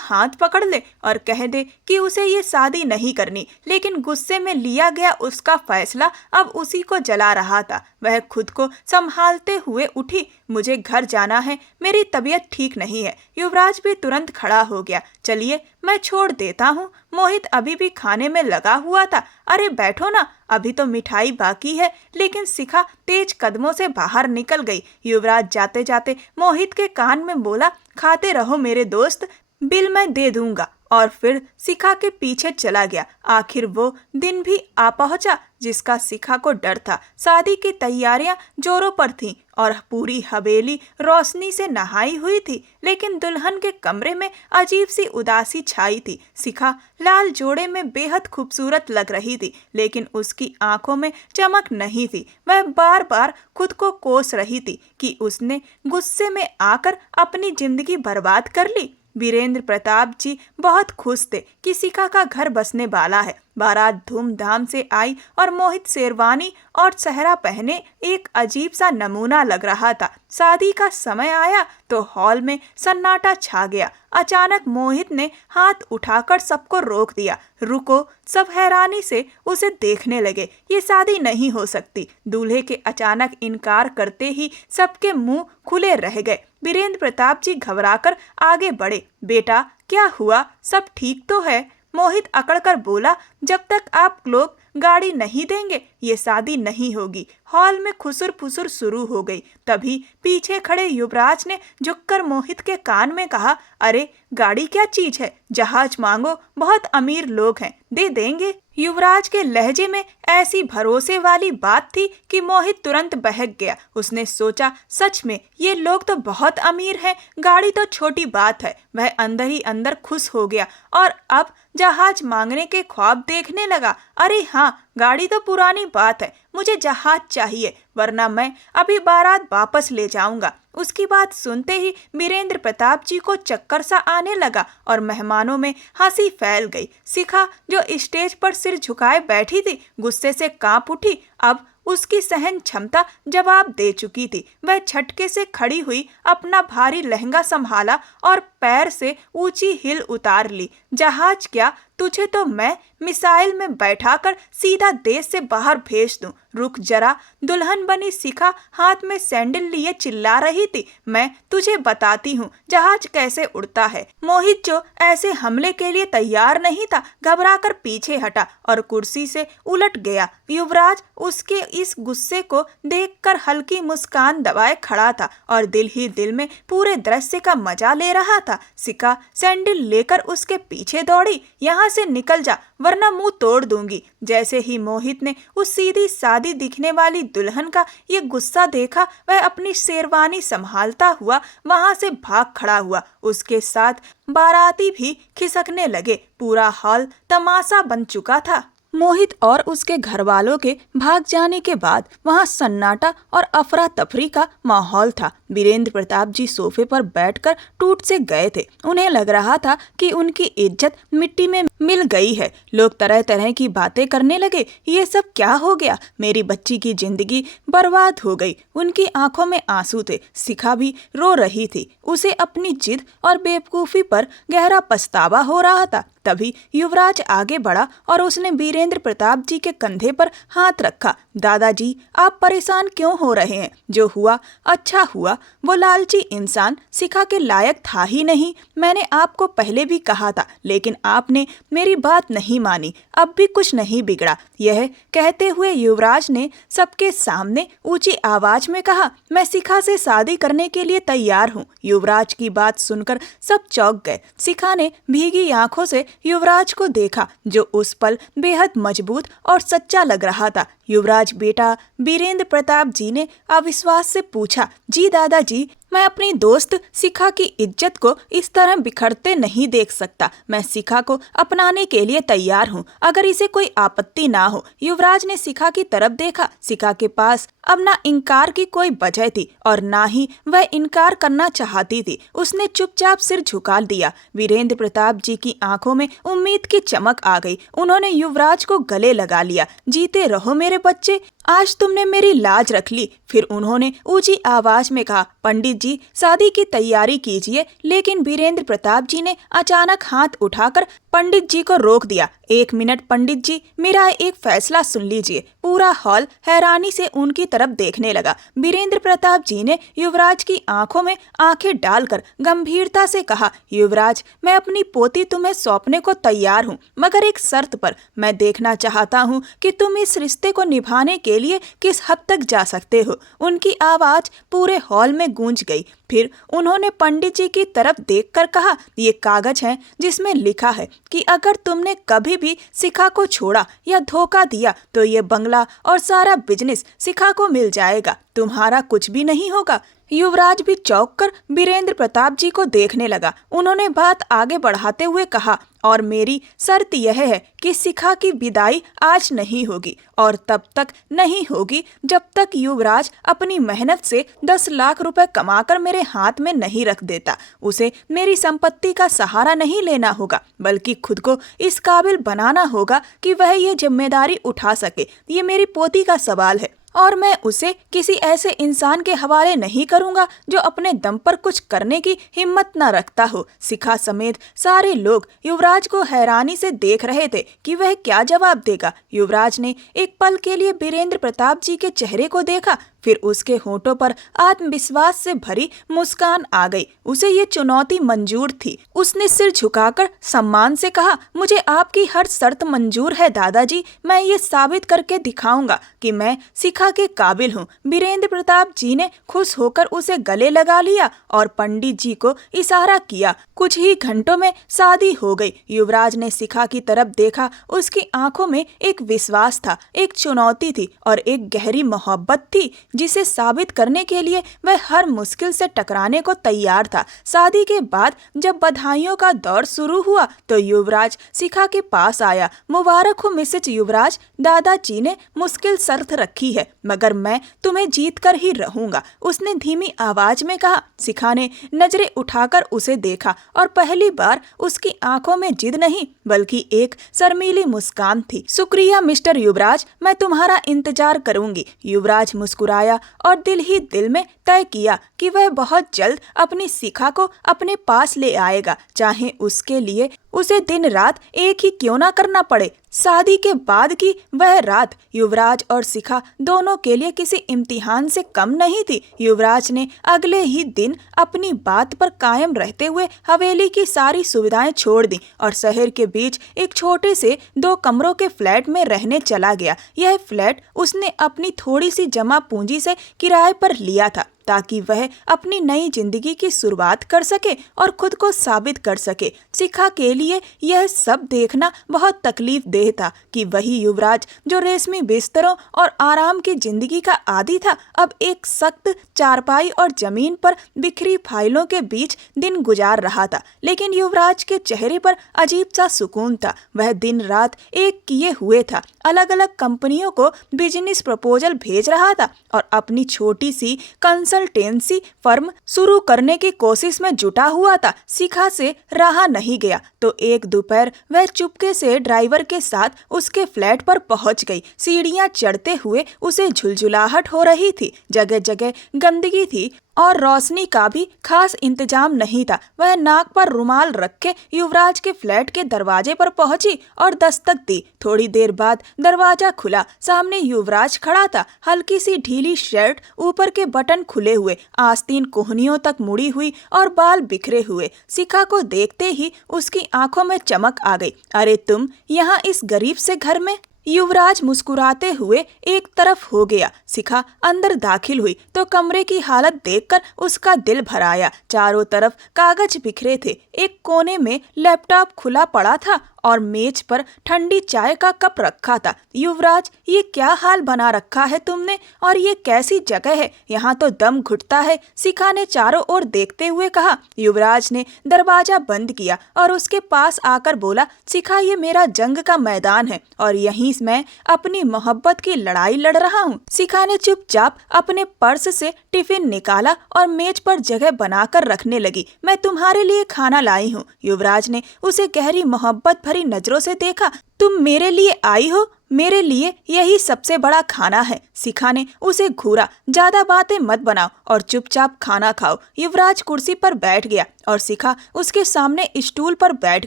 हाथ पकड़ ले और कह दे कि उसे ये शादी नहीं करनी, लेकिन गुस्से में लिया गया उसका फैसला अब उसी को जला रहा था। वह खुद को संभालते हुए उठी, मुझे घर जाना है, मेरी तबीयत ठीक नहीं है। युवराज भी तुरंत खड़ा हो गया, चलिए मैं छोड़ देता हूँ। मोहित अभी भी खाने में लगा हुआ था। अरे बैठो ना, अभी तो मिठाई बाकी है। लेकिन शिखा तेज कदमों से बाहर निकल गई। युवराज जाते जाते मोहित के कान में बोला, खाते रहो मेरे दोस्त, बिल मैं दे दूंगा, और फिर शिखा के पीछे चला गया। आखिर वो दिन भी आ पहुंचा जिसका शिखा को डर था। शादी की तैयारियां जोरों पर थीं और पूरी हवेली रोशनी से नहाई हुई थी, लेकिन दुल्हन के कमरे में अजीब सी उदासी छाई थी। शिखा लाल जोड़े में बेहद खूबसूरत लग रही थी, लेकिन उसकी आंखों में चमक नहीं थी। वह बार बार खुद को कोस रही थी कि उसने गुस्से में आकर अपनी जिंदगी बर्बाद कर ली। वीरेंद्र प्रताप जी बहुत खुश थे कि शिखा का घर बसने वाला है। बारात धूमधाम से आई और मोहित शेरवानी और सेहरा पहने एक अजीब सा नमूना लग रहा था। शादी का समय आया तो हॉल में सन्नाटा छा गया। अचानक मोहित ने हाथ उठाकर सबको रोक दिया। रुको, सब हैरानी से उसे देखने लगे। ये शादी नहीं हो सकती। दूल्हे के अचानक इनकार करते ही सबके मुंह खुले रह गए। वीरेंद्र प्रताप जी घबराकर आगे बढ़े। बेटा क्या हुआ, सब ठीक तो है? मोहित अकड़कर बोला, जब तक आप लोग गाड़ी नहीं देंगे ये शादी नहीं होगी। हॉल में खुसुर फुसुर शुरू हो गई। तभी पीछे खड़े युवराज ने झुककर मोहित के कान में कहा, अरे गाड़ी क्या चीज है, जहाज मांगो, बहुत अमीर लोग हैं, दे देंगे। युवराज के लहजे में ऐसी भरोसे वाली बात थी कि मोहित तुरंत बहक गया। उसने सोचा, सच में ये लोग तो बहुत अमीर हैं, गाड़ी तो छोटी बात है। वह अंदर ही अंदर खुश हो गया और अब जहाज मांगने के ख्वाब देखने लगा। अरे हाँ, गाड़ी तो पुरानी बात है, मुझे जहाज चाहिए, वरना मैं अभी बारात वापस ले जाऊंगा। उसकी बात सुनते ही वीरेंद्र प्रताप जी को चक्कर सा आने लगा और मेहमानों में हंसी फैल गई। शिखा जो स्टेज पर सिर झुकाए बैठी थी, गुस्से से कांप उठी। अब उसकी सहन क्षमता जवाब दे चुकी थी। वह झटके से खड़ी हुई, अपना भारी लहंगा संभाला और पैर से ऊंची हिल उतार ली। जहाज क्या, तुझे तो मैं मिसाइल में बैठाकर सीधा देश से बाहर भेज दूं। रुक जरा। दुल्हन बनी शिखा हाथ में सैंडल लिए चिल्ला रही थी, मैं तुझे बताती हूँ जहाज कैसे उड़ता है। मोहित जो ऐसे हमले के लिए तैयार नहीं था, घबराकर पीछे हटा और कुर्सी से उलट गया। युवराज उसके इस गुस्से को देखकर हल्की मुस्कान दबाए खड़ा था और दिल ही दिल में पूरे दृश्य का मजा ले रहा था। शिखा सैंडल लेकर उसके पीछे दौड़ी, यहाँ से निकल जा वरना मुंह तोड़ दूंगी। जैसे ही मोहित ने उस सीधी सादी दिखने वाली दुल्हन का ये गुस्सा देखा, वह अपनी शेरवानी संभालता हुआ वहां से भाग खड़ा हुआ। उसके साथ बाराती भी खिसकने लगे। पूरा हॉल तमाशा बन चुका था। मोहित और उसके घर वालों के भाग जाने के बाद वहां सन्नाटा और अफरा तफरी का माहौल था। वीरेंद्र प्रताप जी सोफे पर बैठकर टूट से गए थे। उन्हें लग रहा था कि उनकी इज्जत मिट्टी में मिल गई है। लोग तरह तरह की बातें करने लगे। ये सब क्या हो गया, मेरी बच्ची की जिंदगी बर्बाद हो गई। उनकी आंखों में आंसू थे। शिखा भी रो रही थी। उसे अपनी जिद और बेवकूफ़ी पर गहरा पछतावा हो रहा था। तभी युवराज आगे बढ़ा और उसने वीरेंद्र प्रताप जी के कंधे पर हाथ रखा। दादाजी, आप परेशान क्यों हो रहे हैं? जो हुआ अच्छा हुआ। वो लालची इंसान शिखा के लायक था ही नहीं। मैंने आपको पहले भी कहा था, लेकिन आपने मेरी बात नहीं मानी। अब भी कुछ नहीं बिगड़ा। यह कहते हुए युवराज ने सबके सामने ऊंची आवाज में कहा, मैं शिखा से शादी करने के लिए तैयार हूँ। युवराज की बात सुनकर सब चौंक गए। शिखा ने भीगी आंखों से युवराज को देखा, जो उस पल बेहद मजबूत और सच्चा लग रहा था। युवराज बेटा, वीरेंद्र प्रताप जी ने अविश्वास से पूछा। जी दादाजी, मैं अपनी दोस्त शिखा की इज्जत को इस तरह बिखरते नहीं देख सकता। मैं शिखा को अपनाने के लिए तैयार हूँ, अगर इसे कोई आपत्ति ना हो। युवराज ने शिखा की तरफ देखा। शिखा के पास अब ना इनकार की कोई वजह थी और ना ही वह इनकार करना चाहती थी। उसने चुपचाप सिर झुका दिया। वीरेंद्र प्रताप जी की आंखों में उम्मीद की चमक आ गई। उन्होंने युवराज को गले लगा लिया। जीते रहो मेरे बच्चे, आज तुमने मेरी लाज रख ली। फिर उन्होंने ऊंची आवाज में कहा, पंडित जी, शादी की तैयारी कीजिए। लेकिन वीरेंद्र प्रताप जी ने अचानक हाथ उठाकर पंडित जी को रोक दिया। 1 मिनट पंडित जी, मेरा एक फैसला सुन लीजिए। पूरा हॉल हैरानी से उनकी तरफ देखने लगा। वीरेंद्र प्रताप जी ने युवराज की आंखों में आंखें डालकर गंभीरता से कहा, युवराज, मैं अपनी पोती तुम्हें सौंपने को तैयार हूँ, मगर एक शर्त पर। मैं देखना चाहता हूँ कि तुम इस रिश्ते को निभाने के लिए किस हद तक जा सकते हो। उनकी आवाज पूरे हॉल में गूंज गई। फिर उन्होंने पंडित जी की तरफ देखकर कहा, ये कागज है जिसमें लिखा है कि अगर तुमने कभी भी शिखा को छोड़ा या धोखा दिया तो ये बंगला और सारा बिजनेस शिखा को मिल जाएगा। तुम्हारा कुछ भी नहीं होगा। युवराज भी चौंक कर वीरेंद्र प्रताप जी को देखने लगा। उन्होंने बात आगे बढ़ाते हुए कहा, और मेरी शर्त यह है कि शिखा की विदाई आज नहीं होगी और तब तक नहीं होगी जब तक युवराज अपनी मेहनत से 10 लाख रुपए कमाकर मेरे हाथ में नहीं रख देता। उसे मेरी संपत्ति का सहारा नहीं लेना होगा, बल्कि खुद को इस काबिल बनाना होगा कि वह ये जिम्मेदारी उठा सके। ये मेरी पोती का सवाल है और मैं उसे किसी ऐसे इंसान के हवाले नहीं करूंगा जो अपने दम पर कुछ करने की हिम्मत न रखता हो। शिखा समेत सारे लोग युवराज को हैरानी से देख रहे थे कि वह क्या जवाब देगा। युवराज ने एक पल के लिए वीरेंद्र प्रताप जी के चेहरे को देखा, फिर उसके होठों पर आत्मविश्वास से भरी मुस्कान आ गई। उसे ये चुनौती मंजूर थी। उसने सिर झुकाकर सम्मान से कहा, मुझे आपकी हर शर्त मंजूर है दादाजी। मैं ये साबित करके दिखाऊंगा कि मैं शिखा के काबिल हूँ। वीरेंद्र प्रताप जी ने खुश होकर उसे गले लगा लिया और पंडित जी को इशारा किया। कुछ ही घंटों में शादी हो गई। युवराज ने शिखा की तरफ देखा। उसकी आंखों में एक विश्वास था, एक चुनौती थी और एक गहरी मोहब्बत थी, जिसे साबित करने के लिए वह हर मुश्किल से टकराने को तैयार था। शादी के बाद जब बधाइयों का दौर शुरू हुआ तो युवराज शिखा के पास आया। मुबारक हो मिसेज युवराज, दादाजी ने मुश्किल शर्त रखी है, मगर मैं तुम्हें जीत कर ही रहूंगा, उसने धीमी आवाज में कहा। शिखा ने नजरें उठाकर उसे देखा और पहली बार उसकी आंखों में जिद नहीं बल्कि एक शर्मीली मुस्कान थी। शुक्रिया मिस्टर युवराज, मैं तुम्हारा इंतजार करूंगी। युवराज मुस्कुराया और दिल ही दिल में तय किया कि वह बहुत जल्द अपनी शिखा को अपने पास ले आएगा, चाहे उसके लिए उसे दिन रात एक ही क्यों ना करना पड़े। शादी के बाद की वह रात युवराज और शिखा दोनों के लिए किसी इम्तिहान से कम नहीं थी। युवराज ने अगले ही दिन अपनी बात पर कायम रहते हुए हवेली की सारी सुविधाएं छोड़ दी और शहर के बीच एक छोटे से 2 कमरों के फ्लैट में रहने चला गया। यह फ्लैट उसने अपनी थोड़ी सी जमा पूंजी से किराए पर लिया था ताकि वह अपनी नई जिंदगी की शुरुआत कर सके और खुद को साबित कर सके। शिखा के लिए यह सब देखना बहुत तकलीफ देह था कि वही युवराज जो रेशमी बिस्तरों और आराम की जिंदगी का आदी था, अब एक सख्त चारपाई और जमीन पर बिखरी फाइलों के बीच दिन गुजार रहा था। लेकिन युवराज के चेहरे पर अजीब सा सुकून था। वह दिन रात एक किए हुए था, अलग अलग कंपनियों को बिजनेस प्रपोजल भेज रहा था और अपनी छोटी सी कंसल्टेंसी फर्म शुरू करने की कोशिश में जुटा हुआ था। शिखा से रहा नहीं गया तो एक दोपहर वह चुपके से ड्राइवर के साथ उसके फ्लैट पर पहुंच गई। सीढ़ियां चढ़ते हुए उसे झुलझुलाहट हो रही थी, जगह जगह गंदगी थी और रोशनी का भी खास इंतजाम नहीं था। वह नाक पर रुमाल रख के युवराज के फ्लैट के दरवाजे पर पहुंची और दस्तक दी। थोड़ी देर बाद दरवाजा खुला। सामने युवराज खड़ा था। हल्की सी ढीली शर्ट, ऊपर के बटन खुले हुए, आस्तीन कोहनियों तक मुड़ी हुई और बाल बिखरे हुए। शिखा को देखते ही उसकी आंखों में चमक आ गई। अरे तुम यहाँ इस गरीब से घर में? युवराज मुस्कुराते हुए एक तरफ हो गया। शिखा अंदर दाखिल हुई तो कमरे की हालत देखकर उसका दिल भर आया। चारों तरफ कागज बिखरे थे। एक कोने में लैपटॉप खुला पड़ा था और मेज पर ठंडी चाय का कप रखा था। युवराज, ये क्या हाल बना रखा है तुमने? और ये कैसी जगह है? यहाँ तो दम घुटता है। शिखा ने चारों ओर देखते हुए कहा। युवराज ने दरवाजा बंद किया और उसके पास आकर बोला, शिखा, ये मेरा जंग का मैदान है और यहीं मैं अपनी मोहब्बत की लड़ाई लड़ रहा हूँ। शिखा ने चुपचाप अपने पर्स से टिफिन निकाला और मेज पर जगह बनाकर रखने लगी। मैं तुम्हारे लिए खाना लाई हूँ। युवराज ने उसे गहरी मोहब्बत भरी नजरों से देखा। तुम मेरे लिए आई हो? मेरे लिए यही सबसे बड़ा खाना है। शिखा ने उसे घूरा। ज्यादा बातें मत बनाओ और चुपचाप खाना खाओ। युवराज कुर्सी पर बैठ गया और शिखा उसके सामने स्टूल पर बैठ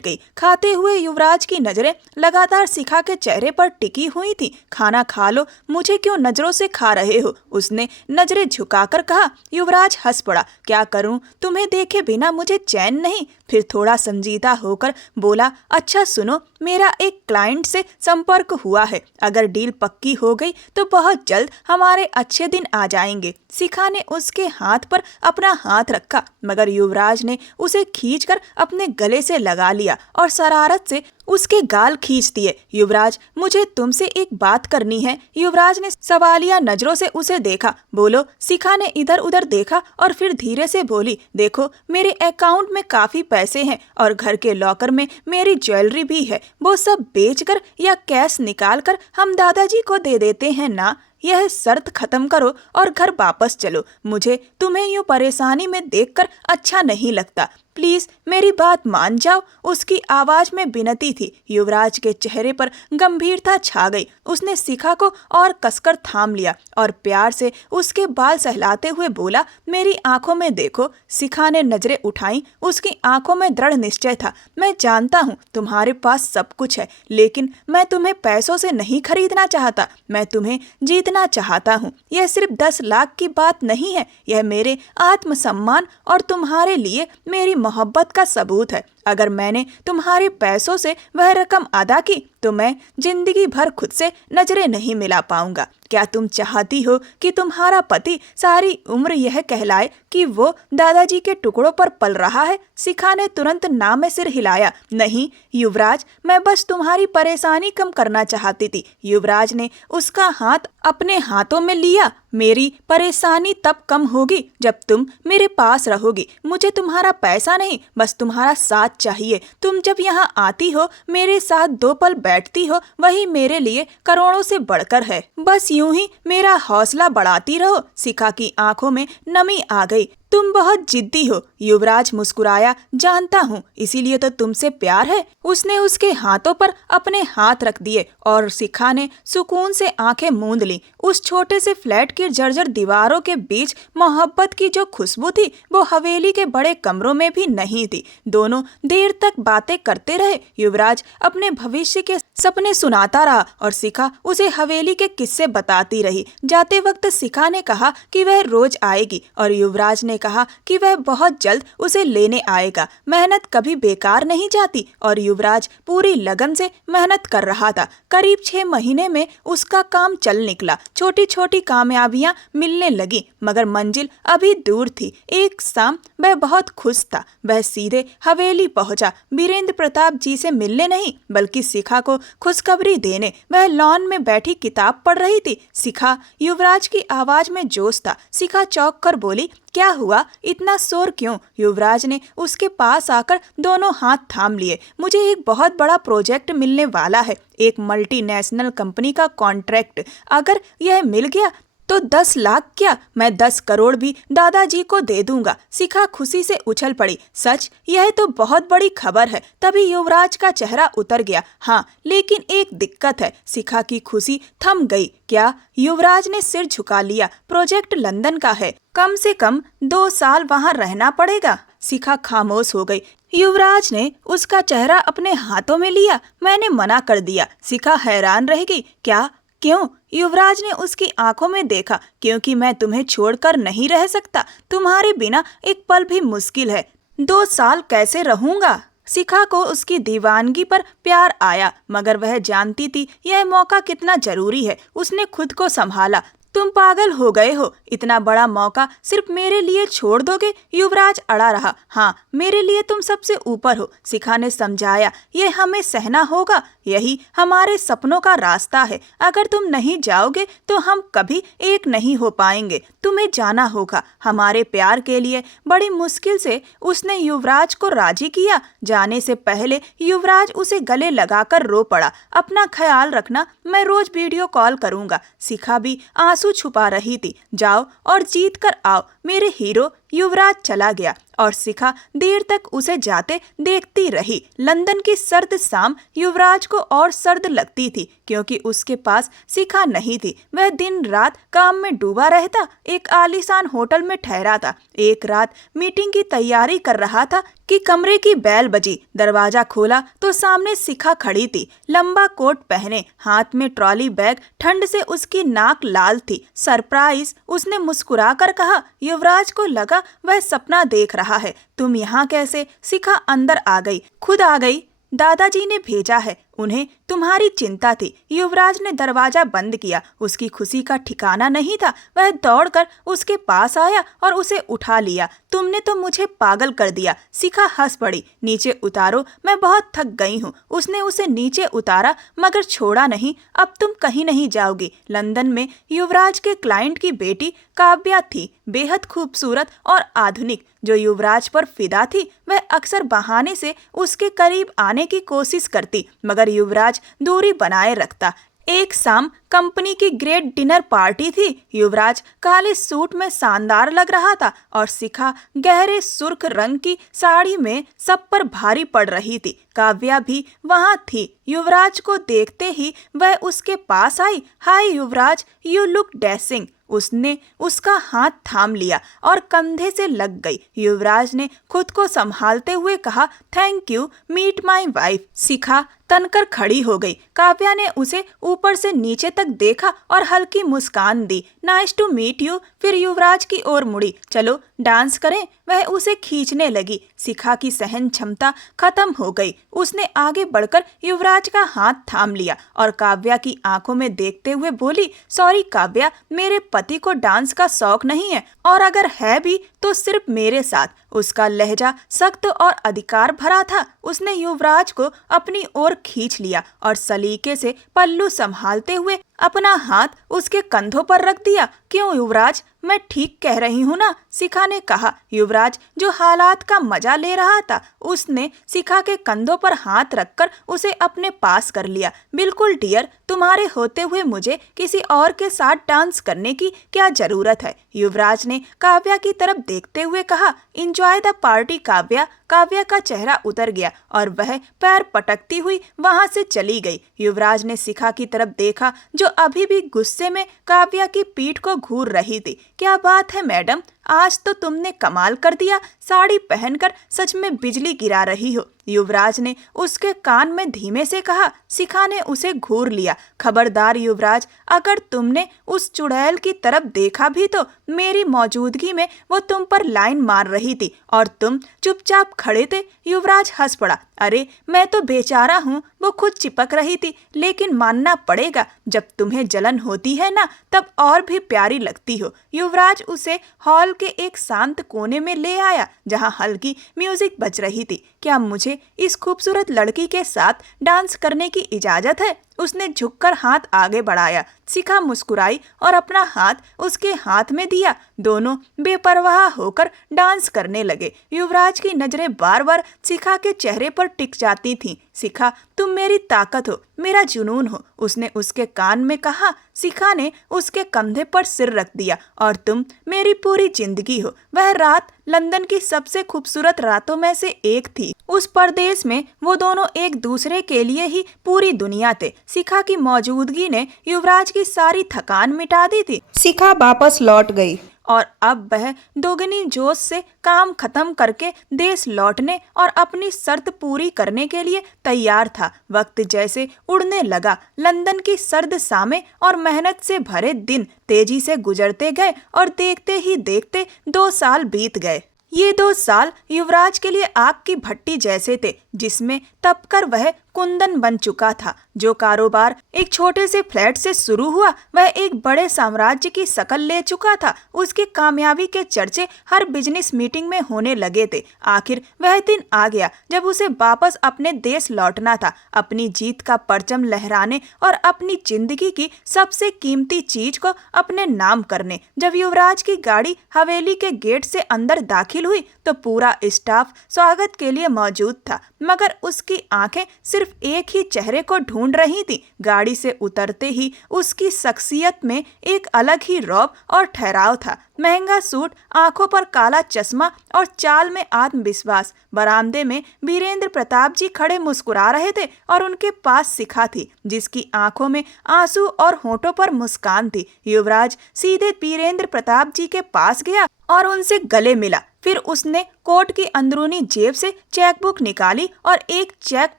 गई। खाते हुए युवराज की नजरें लगातार शिखा के चेहरे पर टिकी हुई थी। खाना खा लो, मुझे क्यों नजरों से खा रहे हो? उसने नजरें झुकाकर कहा। युवराज हंस पड़ा। क्या करूं, तुम्हें देखे बिना मुझे चैन नहीं। फिर थोड़ा संजीदा होकर बोला, अच्छा सुनो, मेरा एक क्लाइंट से संपर्क हुआ है। अगर डील पक्की हो गई तो बहुत जल्द हमारे अच्छे दिन आ जाएंगे। शिखा ने उसके हाथ पर अपना हाथ रखा, मगर युवराज ने उसे खींचकर अपने गले से लगा लिया और शरारत से उसके गाल खींच दिए। युवराज, मुझे तुमसे एक बात करनी है। युवराज ने सवालिया नजरों से उसे देखा। बोलो। शिखा ने इधर उधर देखा और फिर धीरे से बोली, देखो, मेरे अकाउंट में काफी पैसे हैं और घर के लॉकर में मेरी ज्वेलरी भी है। वो सब बेचकर या कैश निकाल कर हम दादाजी को दे देते हैं ना। यह शर्त खत्म करो और घर वापस चलो। मुझे तुम्हें यूं परेशानी में देखकर अच्छा नहीं लगता। प्लीज मेरी बात मान जाओ। उसकी आवाज में विनती थी। युवराज के चेहरे पर गंभीरता छा गई। उसने शिखा को और कसकर थाम लिया और प्यार से उसके बाल सहलाते हुए बोला, मेरी आंखों में देखो। शिखा ने नजरें उठाई। उसकी आंखों में दृढ़ निश्चय था। मैं जानता हूँ तुम्हारे पास सब कुछ है, लेकिन मैं तुम्हें पैसों से नहीं खरीदना चाहता। मैं तुम्हें जीतना चाहता हूँ। यह सिर्फ 10 लाख की बात नहीं है। यह मेरे आत्मसम्मान और तुम्हारे लिए मेरी मोहब्बत का सबूत है। अगर मैंने तुम्हारे पैसों से वह रकम अदा की तो मैं जिंदगी भर खुद से नजरें नहीं मिला पाऊंगा। क्या तुम चाहती हो कि तुम्हारा पति सारी उम्र यह कहलाए कि वो दादाजी के टुकड़ों पर पल रहा है? शिखा ने तुरंत ना में सिर हिलाया। नहीं युवराज, मैं बस तुम्हारी परेशानी कम करना चाहती थी। युवराज ने उसका हाथ अपने हाथों में लिया। मेरी परेशानी तब कम होगी जब तुम मेरे पास रहोगी। मुझे तुम्हारा पैसा नहीं, बस तुम्हारा साथ चाहिए। तुम जब यहाँ आती हो, मेरे साथ 2 पल बैठती हो, वही मेरे लिए करोड़ों से बढ़कर है। बस यूं ही मेरा हौसला बढ़ाती रहो। शिखा की आंखों में नमी आ गई। तुम बहुत जिद्दी हो। युवराज मुस्कुराया। जानता हूँ, इसीलिए तो तुमसे प्यार है। उसने उसके हाथों पर अपने हाथ रख दिए और शिखा ने सुकून से आंखें मूंद ली। उस छोटे से फ्लैट की जर्जर दीवारों के बीच मोहब्बत की जो खुशबू थी, वो हवेली के बड़े कमरों में भी नहीं थी। दोनों देर तक बातें करते रहे। युवराज अपने भविष्य के सपने सुनाता रहा और शिखा उसे हवेली के किस्से बताती रही। जाते वक्त शिखा ने कहा कि वह रोज आएगी और युवराज ने कहा कि वह बहुत जल्द उसे लेने आएगा। मेहनत कभी बेकार नहीं जाती और युवराज पूरी लगन से मेहनत कर रहा था। करीब 6 महीने में उसका काम चल निकला। छोटी छोटी कामयाबियां मिलने लगी, मगर मंजिल अभी दूर थी। एक शाम वह बहुत खुश था। वह सीधे हवेली पहुंचा। वीरेंद्र प्रताप जी से मिलने नहीं, बल्कि शिखा को खुशखबरी देने। वह लॉन में बैठी किताब पढ़ रही थी। शिखा, युवराज की आवाज में जोश था। शिखा चौंक कर बोली, क्या हुआ? इतना शोर क्यों? युवराज ने उसके पास आकर दोनों हाथ थाम लिए। मुझे एक बहुत बड़ा प्रोजेक्ट मिलने वाला है, एक मल्टीनेशनल कंपनी का कॉन्ट्रैक्ट। अगर यह मिल गया तो 10 लाख क्या, मैं 10 करोड़ भी दादाजी को दे दूंगा। शिखा खुशी से उछल पड़ी। सच, यह तो बहुत बड़ी खबर है। तभी युवराज का चेहरा उतर गया। हाँ, लेकिन एक दिक्कत है। शिखा की खुशी थम गई। क्या? युवराज ने सिर झुका लिया। प्रोजेक्ट लंदन का है, कम से कम 2 साल वहाँ रहना पड़ेगा। शिखा खामोश हो गई। युवराज ने उसका चेहरा अपने हाथों में लिया। मैंने मना कर दिया। शिखा हैरान रह गई। क्या? क्यों? युवराज ने उसकी आंखों में देखा। क्योंकि मैं तुम्हें छोड़कर नहीं रह सकता। तुम्हारे बिना एक पल भी मुश्किल है। 2 साल कैसे रहूंगा? शिखा को उसकी दीवानगी पर प्यार आया, मगर वह जानती थी यह मौका कितना जरूरी है। उसने खुद को संभाला। तुम पागल हो गए हो? इतना बड़ा मौका सिर्फ मेरे लिए छोड़ दोगे? युवराज अड़ा रहा। हाँ, मेरे लिए तुम सबसे ऊपर हो, शिखा ने समझाया। ये हमें सहना होगा। यही हमारे सपनों का रास्ता है। अगर तुम नहीं जाओगे तो हम कभी एक नहीं हो पाएंगे। तुम्हें जाना होगा। हमारे प्यार के लिए बड़ी मुश्किल से उसने युवराज को राजी किया। जाने से पहले युवराज उसे गले लगाकर रो पड़ा। अपना ख्याल रखना, मैं रोज वीडियो कॉल करूंगा। शिखा भी आंसू छुपा रही थी। जाओ और जीत कर आओ मेरे हीरो। युवराज चला गया और शिखा देर तक उसे जाते देखती रही। लंदन की सर्द शाम युवराज को और सर्द लगती थी, क्योंकि उसके पास शिखा नहीं थी। वह दिन रात काम में डूबा रहता। एक आलीशान होटल में ठहरा था। एक रात मीटिंग की तैयारी कर रहा था कि कमरे की बेल बजी। दरवाजा खोला तो सामने शिखा खड़ी थी, लंबा कोट पहने, हाथ में ट्रॉली बैग। ठंड से उसकी नाक लाल थी। सरप्राइज, उसने मुस्कुराकर कहा। युवराज को लगा वह सपना देख रहा है। तुम यहाँ कैसे? शिखा अंदर आ गई। खुद आ गई? दादाजी ने भेजा है। उन्हें तुम्हारी चिंता थी। युवराज ने दरवाजा बंद किया। उसकी खुशी का ठिकाना नहीं था। वह दौड़कर उसके पास आया और उसे उठा लिया। तुमने तो मुझे पागल कर दिया। शिखा हंस पड़ी। नीचे उतारो, मैं बहुत थक गई हूँ। उसने उसे नीचे उतारा मगर छोड़ा नहीं। अब तुम कहीं नहीं जाओगी। लंदन में युवराज के क्लाइंट की बेटी काव्या थी, बेहद खूबसूरत और आधुनिक, जो युवराज पर फिदा थी। वह अक्सर बहाने से उसके करीब आने की कोशिश करती, मगर युवराज दूरी बनाए रखता। एक शाम कंपनी की ग्रेट डिनर पार्टी थी। युवराज काले सूट में शानदार लग रहा था और शिखा गहरे सुर्ख रंग की साड़ी में सब पर भारी पड़ रही थी। काव्या भी वहां थी। युवराज को देखते ही वह उसके पास आई। हाय युवराज, यू लुक डैशिंग। उसने उसका हाथ थाम लिया और कंधे से लग गई। युवराज ने खुद को संभालते हुए कहा, thank you, meet my wife. Shikha तनकर खड़ी हो गई। काव्या ने उसे ऊपर से नीचे तक देखा और हल्की मुस्कान दी। Nice to meet you. फिर युवराज की ओर मुड़ी। चलो डांस करें। वह उसे खींचने लगी। शिखा की सहन क्षमता खत्म हो गई। उसने आगे बढ़कर युवराज का हाथ थाम लिया और काव्या की आंखों में देखते हुए बोली, सॉरी काव्या, मेरे पति को डांस का शौक नहीं है, और अगर है भी तो सिर्फ मेरे साथ। उसका लहजा सख्त और अधिकार भरा था। उसने युवराज को अपनी ओर खींच लिया और सलीके से पल्लू संभालते हुए अपना हाथ उसके कंधों पर रख दिया। क्यों युवराज, मैं ठीक कह रही हूँ ना? शिखा ने कहा। युवराज, जो हालात का मजा ले रहा था, उसने शिखा के कंधों पर हाथ रखकर उसे अपने पास कर लिया। बिल्कुल डियर, तुम्हारे होते हुए मुझे किसी और के साथ डांस करने की क्या जरूरत है? युवराज ने काव्या की तरफ देखते हुए कहा। Enjoy the party Kavya. Kavya का चेहरा उतर गया और वह पैर पटकती हुई वहां से चली गई। युवराज ने शिखा की तरफ देखा, जो अभी भी गुस्से में काव्या की पीठ को घूर रही थी। क्या बात है मैडम, आज तो तुमने कमाल कर दिया। साड़ी पहनकर सच में बिजली गिरा रही हो। युवराज ने उसके कान में धीमे से कहा। शिखा ने उसे घूर लिया। खबरदार युवराज, अगर तुमने उस चुड़ैल की तरफ देखा भी तो मेरी मौजूदगी में वो तुम पर लाइन मार रही थी और तुम चुपचाप खड़े थे। युवराज हंस पड़ा। अरे मैं तो बेचारा हूँ, वो खुद चिपक रही थी। लेकिन मानना पड़ेगा, जब तुम्हें जलन होती है ना, तब और भी प्यारी लगती हो। युवराज उसे हॉल के एक शांत कोने में ले आया, जहाँ हल्की म्यूजिक बज रही थी। क्या मुझे इस खूबसूरत लड़की के साथ डांस करने की इजाजत है? उसने झुककर हाथ आगे बढ़ाया। शिखा मुस्कुराई और अपना हाथ उसके हाथ में दिया। दोनों बेपरवाह होकर डांस करने लगे। युवराज की नजरें बार बार शिखा के चेहरे पर टिक जाती थीं। शिखा, तुम मेरी ताकत हो, मेरा जुनून हो, उसने उसके कान में कहा। शिखा ने उसके कंधे पर सिर रख दिया। और तुम मेरी पूरी जिंदगी हो। वह रात लंदन की सबसे खूबसूरत रातों में से एक थी। उस परदेश में वो दोनों एक दूसरे के लिए ही पूरी दुनिया थे। शिखा की मौजूदगी ने युवराज की सारी थकान मिटा दी थी। शिखा वापस लौट गई और अब वह दोगुनी जोश से काम खत्म करके देश लौटने और अपनी शर्त पूरी करने के लिए तैयार था। वक्त जैसे उड़ने लगा। लंदन की सर्द शामें और मेहनत से भरे दिन तेजी से गुजरते गए और देखते ही देखते 2 साल बीत गए। ये 2 साल युवराज के लिए आग की भट्टी जैसे थे, जिसमें तपकर वह कुंदन बन चुका था। जो कारोबार एक छोटे से फ्लैट से शुरू हुआ, वह एक बड़े साम्राज्य की शक्ल ले चुका था। उसकी कामयाबी के चर्चे हर बिजनेस मीटिंग में होने लगे थे। आखिर वह दिन आ गया जब उसे वापस अपने देश लौटना था, अपनी जीत का परचम लहराने और अपनी जिंदगी की सबसे कीमती चीज को अपने नाम करने। जब युवराज की गाड़ी हवेली के गेट से अंदर दाखिल हुई तो पूरा स्टाफ स्वागत के लिए मौजूद था, मगर उसकी आंखें सिर्फ एक ही चेहरे को ढूंढ रही थी। गाड़ी से उतरते ही उसकी शख्सियत में एक अलग ही रौब और ठहराव था। महंगा सूट, आंखों पर काला चश्मा और चाल में आत्मविश्वास। बरामदे में वीरेंद्र प्रताप जी खड़े मुस्कुरा रहे थे और उनके पास शिखा थी, जिसकी आंखों में आंसू और होठों पर मुस्कान थी। युवराज सीधे वीरेंद्र प्रताप जी के पास गया और उनसे गले मिला। फिर उसने कोट की अंदरूनी जेब से चेकबुक निकाली और एक चेक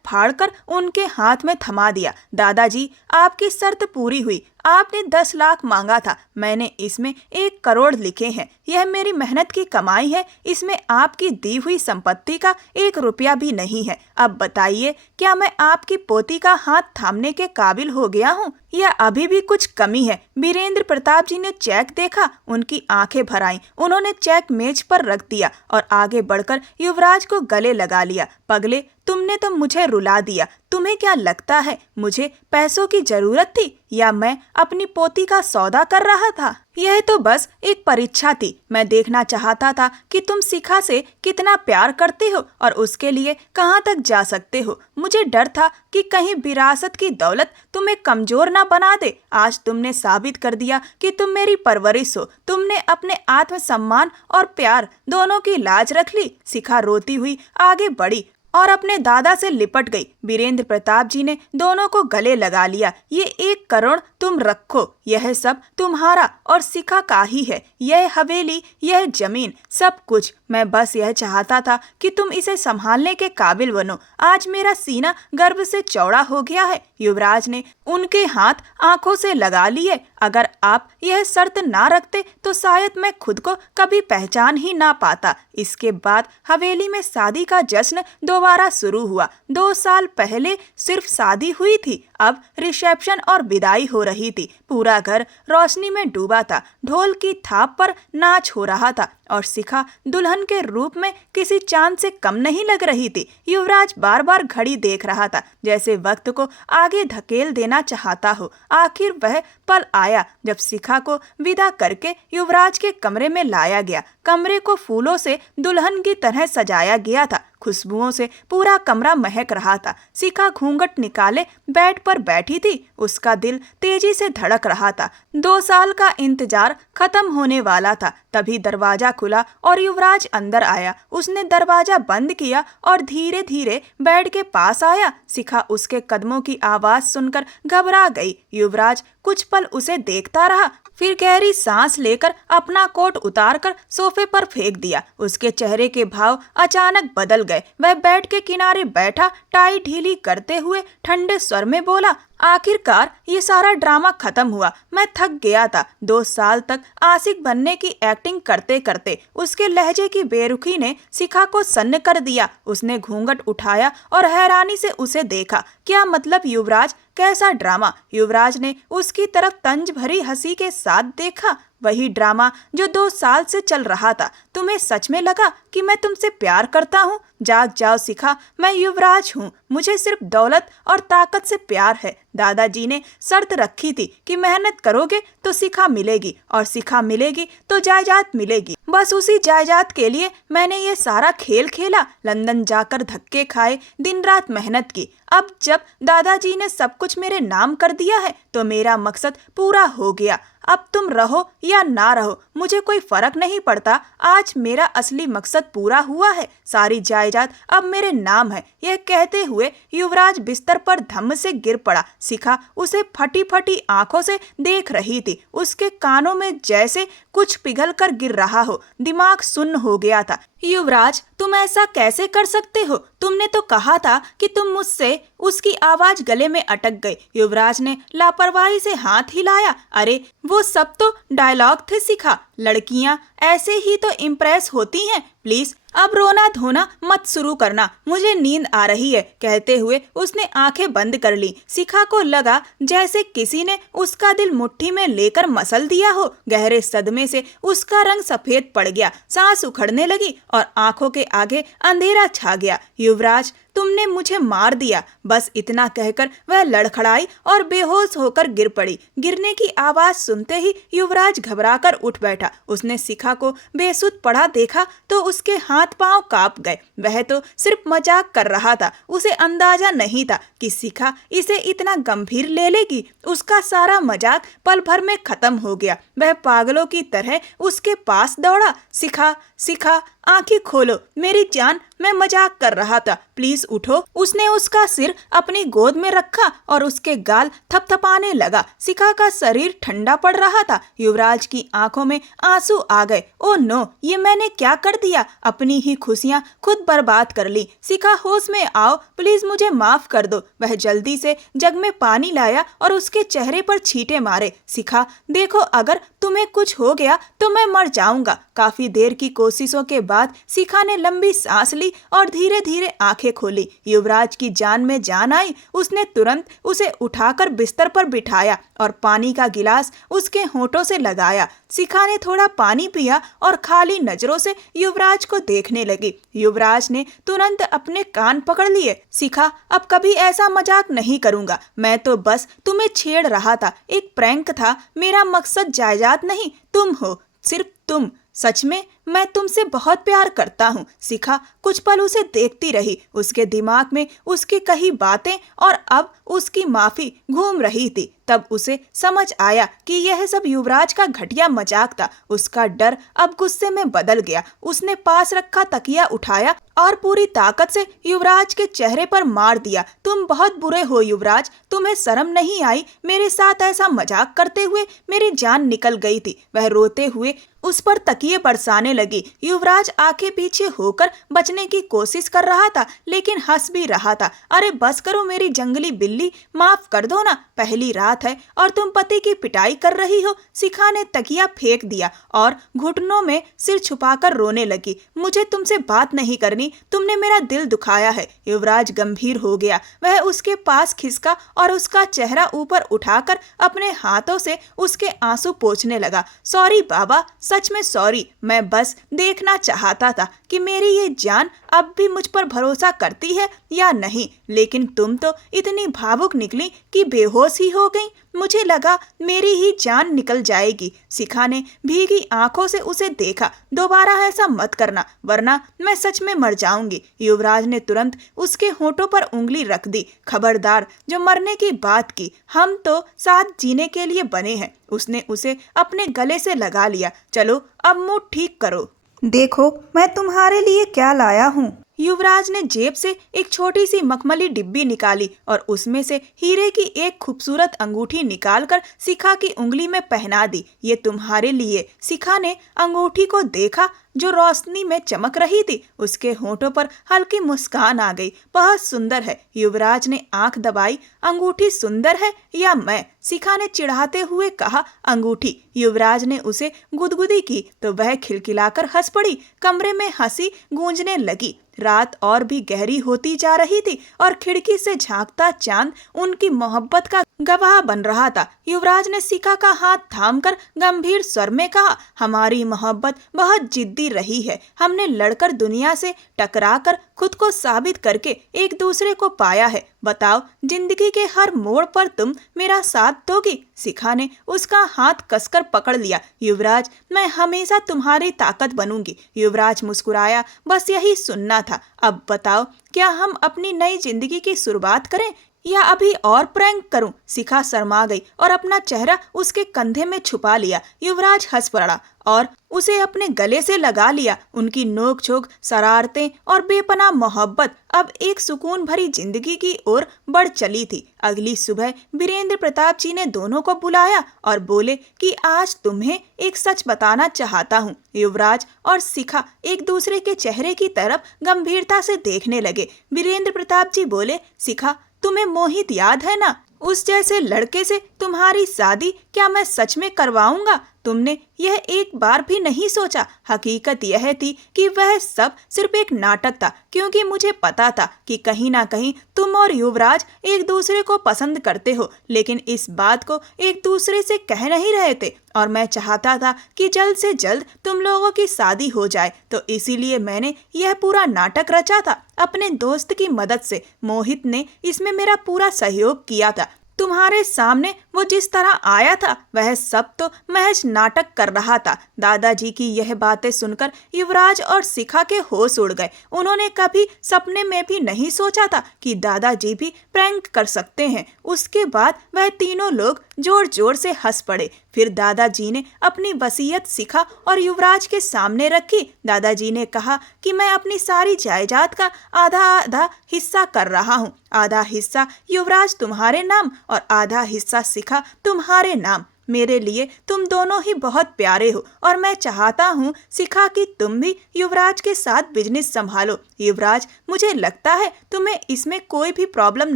फाड़कर उनके हाथ में थमा दिया। दादाजी, आपकी शर्त पूरी हुई। आपने 10 लाख मांगा था, मैंने इसमें 1 करोड़ लिखे हैं। यह मेरी मेहनत की कमाई है। इसमें आपकी दी हुई संपत्ति का 1 रुपया भी नहीं है। अब बताइए, क्या मैं आपकी पोती का हाथ थामने के काबिल हो गया हूँ या अभी भी कुछ कमी है? वीरेंद्र प्रताप जी ने चेक देखा, उनकी आंखें भर आईं। उन्होंने चेक मेज पर रख दिया और आगे बढ़कर युवराज को गले लगा लिया। पगले, तुमने तो मुझे रुला दिया। तुम्हें क्या लगता है मुझे पैसों की जरूरत थी या मैं अपनी पोती का सौदा कर रहा था? यह तो बस एक परीक्षा थी। मैं देखना चाहता था कि तुम शिखा से कितना प्यार करते हो और उसके लिए कहां तक जा सकते हो। मुझे डर था कि कहीं विरासत की दौलत तुम्हें कमजोर ना बना दे। आज तुमने साबित कर दिया कि तुम मेरी परवरिश हो। तुमने अपने आत्मसम्मान और प्यार दोनों की लाज रख ली। शिखा रोती हुई आगे बढ़ी और अपने दादा से लिपट गई। वीरेंद्र प्रताप जी ने दोनों को गले लगा लिया। ये 1 करोड़ तुम रखो, यह सब तुम्हारा और शिखा का ही है। यह हवेली, यह जमीन, सब कुछ। मैं बस यह चाहता था कि तुम इसे संभालने के काबिल बनो। आज मेरा सीना गर्व से चौड़ा हो गया है। युवराज ने उनके हाथ आंखों से लगा लिए। अगर आप यह शर्त ना रखते तो शायद मैं खुद को कभी पहचान ही ना पाता। इसके बाद हवेली में शादी का जश्न दोबारा शुरू हुआ। 2 साल पहले सिर्फ शादी हुई थी, अब रिसेप्शन और विदाई हो रही थी। पूरा घर रोशनी में डूबा था। ढोल की थाप पर नाच हो रहा था और शिखा दुल्हन के रूप में किसी चांद से कम नहीं लग रही थी। युवराज बार बार घड़ी देख रहा था, जैसे वक्त को आगे धकेल देना चाहता हो। आखिर वह पल आया जब शिखा को विदा करके युवराज के कमरे में लाया गया। कमरे को फूलों से दुल्हन की तरह सजाया गया था। खुशबुओं से पूरा कमरा महक रहा था। शिखा घूंघट निकाले बेड पर बैठी थी। उसका दिल तेजी से धड़क रहा था। 2 साल का इंतजार खत्म होने वाला था। तभी दरवाजा खुला और युवराज अंदर आया। उसने दरवाजा बंद किया और धीरे धीरे बेड के पास आया। शिखा उसके कदमों की आवाज सुनकर घबरा गई। युवराज कुछ पल उसे देखता रहा, फिर गहरी सांस लेकर अपना कोट उतारकर सोफे पर फेंक दिया। उसके चेहरे के भाव अचानक बदल गए। वह बेड के किनारे बैठा टाई ढीली करते हुए ठंडे स्वर में बोला, आखिरकार ये सारा ड्रामा खत्म हुआ। मैं थक गया था। 2 साल तक आशिक बनने की एक्टिंग करते करते उसके लहजे की बेरुखी ने शिखा को सन्न कर दिया। उसने घूंघट उठाया और हैरानी से उसे देखा। क्या मतलब युवराज, कैसा ड्रामा? युवराज ने उसकी तरफ तंज भरी हंसी के साथ देखा। वही ड्रामा जो 2 साल से चल रहा था। तुम्हें सच में लगा कि मैं तुमसे प्यार करता हूँ? जाग जाओ शिखा, मैं युवराज हूँ। मुझे सिर्फ दौलत और ताकत से प्यार है। दादाजी ने शर्त रखी थी कि मेहनत करोगे तो शिखा मिलेगी और शिखा मिलेगी तो जायदाद मिलेगी। बस उसी जायदाद के लिए मैंने ये सारा खेल खेला, लंदन जाकर धक्के खाए, दिन रात मेहनत की। अब जब दादाजी ने सब कुछ मेरे नाम कर दिया है तो मेरा मकसद पूरा हो गया। अब तुम रहो या ना रहो मुझे कोई फर्क नहीं पड़ता। आज मेरा असली मकसद पूरा हुआ है, सारी जायदाद अब मेरे नाम है। यह कहते हुए युवराज बिस्तर पर धम्म से गिर पड़ा। शिखा उसे फटी फटी आंखों से देख रही थी। उसके कानों में जैसे कुछ पिघल कर गिर रहा हो, दिमाग सुन्न हो गया था। युवराज, तुम ऐसा कैसे कर सकते हो? तुमने तो कहा था कि तुम मुझसे। उसकी आवाज गले में अटक गई। युवराज ने लापरवाही से हाथ हिलाया। अरे वो सब तो डायलॉग थे शिखा, लड़कियां ऐसे ही तो इम्प्रेस होती हैं। प्लीज अब रोना धोना मत शुरू करना, मुझे नींद आ रही है। कहते हुए उसने आंखें बंद कर ली। शिखा को लगा जैसे किसी ने उसका दिल मुट्ठी में लेकर मसल दिया हो। गहरे सदमे से उसका रंग सफेद पड़ गया, सांस उखड़ने लगी और आंखों के आगे अंधेरा छा गया। युवराज, तुमने मुझे मार दिया। बस इतना कहकर वह लड़खड़ाई और बेहोश होकर गिर पड़ी। गिरने की आवाज सुनते ही युवराज घबराकर उठ बैठा। उसने शिखा को बेसुध पड़ा देखा तो उसके हाथ पांव कांप गए। वह तो सिर्फ मजाक कर रहा था, उसे अंदाजा नहीं था कि शिखा इसे इतना गंभीर ले लेगी। उसका सारा मजाक पल भर में खत्म हो गया। वह पागलों की तरह उसके पास दौड़ा। शिखा, शिखा, आंखें खोलो मेरी जान, मैं मजाक कर रहा था, प्लीज उठो। उसने उसका सिर अपनी गोद में रखा और उसके गाल थपथपाने लगा। शिखा का शरीर ठंडा पड़ रहा था। युवराज की आंखों में आंसू आ गए। ओ नो, ये मैंने क्या कर दिया? अपनी ही खुशियां खुद बर्बाद कर ली। शिखा, होश में आओ, प्लीज मुझे माफ कर दो। वह जल्दी से जग में पानी लाया और उसके चेहरे पर छींटे मारे। शिखा, देखो अगर तुम्हें कुछ हो गया तो मैं मर जाऊंगा। काफी देर की कोशिशों के बाद शिखा ने लंबी सांस ली और धीरे धीरे आंखें खोली। युवराज की जान में जान आई। उसने तुरंत उसे उठाकर बिस्तर पर बिठाया और पानी का गिलास उसके होंठों से लगाया। शिखा ने थोड़ा पानी पिया और खाली नजरों से युवराज को देखने लगी। युवराज ने तुरंत अपने कान पकड़ लिए। शिखा, अब कभी ऐसा मजाक नहीं करूंगा। मैं तो बस तुम्हें छेड़ रहा था, एक प्रैंक था। मेरा मकसद जायदाद नहीं, तुम हो, सिर्फ तुम। सच में मैं तुमसे बहुत प्यार करता हूँ। शिखा कुछ पल उसे देखती रही। उसके दिमाग में उसकी कही बातें और अब उसकी माफी घूम रही थी। तब उसे समझ आया कि यह सब युवराज का घटिया मजाक था। उसका डर अब गुस्से में बदल गया। उसने पास रखा तकिया उठाया और पूरी ताकत से युवराज के चेहरे पर मार दिया। तुम बहुत बुरे हो युवराज, तुम्हें शर्म नहीं आई? मेरे साथ ऐसा मजाक करते हुए मेरी जान निकल गई थी। वह रोते हुए उस पर तकिए बरसाने लगी। युवराज आंखें पीछे होकर बचने की कोशिश कर रहा था लेकिन हंस भी रहा था। अरे बस करो मेरी जंगली बिल्ली, माफ कर दो ना, पहली रात है और तुम पति की पिटाई कर रही हो। शिखा ने तकिया फेंक दिया और घुटनों में सिर छुपाकर रोने लगी। मुझे तुमसे बात नहीं करनी, तुमने मेरा दिल दुखाया है। युवराज गंभीर हो गया। वह उसके पास खिसका और उसका चेहरा ऊपर उठाकर अपने हाथों से उसके आंसू पोंछने लगा। सॉरी बाबा, सच में सॉरी। मैं बस देखना चाहता था कि मेरी ये जान अब भी मुझ पर भरोसा करती है या नहीं, लेकिन तुम तो इतनी भावुक निकली कि बेहोश ही हो गई। मुझे लगा मेरी ही जान निकल जाएगी। शिखा ने भीगी आंखों से उसे देखा। दोबारा ऐसा मत करना वरना मैं सच में मर जाऊंगी। युवराज ने तुरंत उसके होठों पर उंगली रख दी। खबरदार जो मरने की बात की, हम तो साथ जीने के लिए बने हैं। उसने उसे अपने गले से लगा लिया। चलो अब मुंह ठीक करो, देखो मैं तुम्हारे लिए क्या लाया हूँ। युवराज ने जेब से एक छोटी सी मखमली डिब्बी निकाली और उसमें से हीरे की एक खूबसूरत अंगूठी निकालकर शिखा की उंगली में पहना दी। ये तुम्हारे लिए। शिखा ने अंगूठी को देखा जो रोशनी में चमक रही थी। उसके होठों पर हल्की मुस्कान आ गई। बहुत सुंदर है। युवराज ने आंख दबाई। अंगूठी सुंदर है या मैं? शिखा ने चिढ़ाते हुए कहा। अंगूठी। युवराज ने उसे गुदगुदी की तो वह खिलखिलाकर हंस पड़ी। कमरे में हंसी गूंजने लगी। रात और भी गहरी होती जा रही थी और खिड़की से झांकता चांद उनकी मोहब्बत का गवाह बन रहा था। युवराज ने शिखा का हाथ थामकर गंभीर स्वर में कहा, हमारी मोहब्बत बहुत जिद्दी रही है। हमने लड़कर दुनिया से टकराकर खुद को साबित करके एक दूसरे को पाया है। बताओ, जिंदगी के हर मोड़ पर तुम मेरा साथ दोगी? शिखा ने उसका हाथ कसकर पकड़ लिया। युवराज, मैं हमेशा तुम्हारी ताकत बनूंगी। युवराज मुस्कुराया, बस यही सुनना था। अब बताओ, क्या हम अपनी नई जिंदगी की शुरुआत करें या अभी और प्रैंक करूं? शिखा शर्मा गई और अपना चेहरा उसके कंधे में छुपा लिया। युवराज हंस पड़ा और उसे अपने गले से लगा लिया। उनकी नोक झोंक, शरारतें और बेपनाह मोहब्बत अब एक सुकून भरी जिंदगी की ओर बढ़ चली थी। अगली सुबह वीरेंद्र प्रताप जी ने दोनों को बुलाया और बोले कि आज तुम्हें एक सच बताना चाहता हूँ। युवराज और शिखा एक दूसरे के चेहरे की तरफ गंभीरता से देखने लगे। वीरेंद्र प्रताप जी बोले, शिखा, तुम्हें मोहित याद है ना? उस जैसे लड़के से तुम्हारी शादी क्या मैं सच में करवाऊंगा? तुमने यह एक बार भी नहीं सोचा? हकीकत यह थी कि वह सब सिर्फ एक नाटक था, क्योंकि मुझे पता था कि कहीं ना कहीं तुम और युवराज एक दूसरे को पसंद करते हो, लेकिन इस बात को एक दूसरे से कह नहीं रहे थे। और मैं चाहता था कि जल्द से जल्द तुम लोगों की शादी हो जाए, तो इसीलिए मैंने यह पूरा नाटक रचा था अपने दोस्त की मदद से। मोहित ने इसमें मेरा पूरा सहयोग किया था। तुम्हारे सामने वो जिस तरह आया था, वह सब तो महज नाटक कर रहा था। दादाजी की यह बातें सुनकर युवराज और शिखा के होश उड़ गए। उन्होंने कभी सपने में भी नहीं सोचा था कि दादाजी भी प्रैंक कर सकते हैं। उसके बाद वह तीनों लोग जोर जोर से हंस पड़े। फिर दादाजी ने अपनी वसीयत शिखा और युवराज के सामने रखी। दादाजी ने कहा कि मैं अपनी सारी जायदाद का आधा आधा हिस्सा कर रहा हूँ। आधा हिस्सा युवराज तुम्हारे नाम और आधा हिस्सा शिखा तुम्हारे नाम। मेरे लिए तुम दोनों ही बहुत प्यारे हो और मैं चाहता हूँ शिखा कि तुम भी युवराज के साथ बिजनेस संभालो। युवराज, मुझे लगता है तुम्हें इसमें कोई भी प्रॉब्लम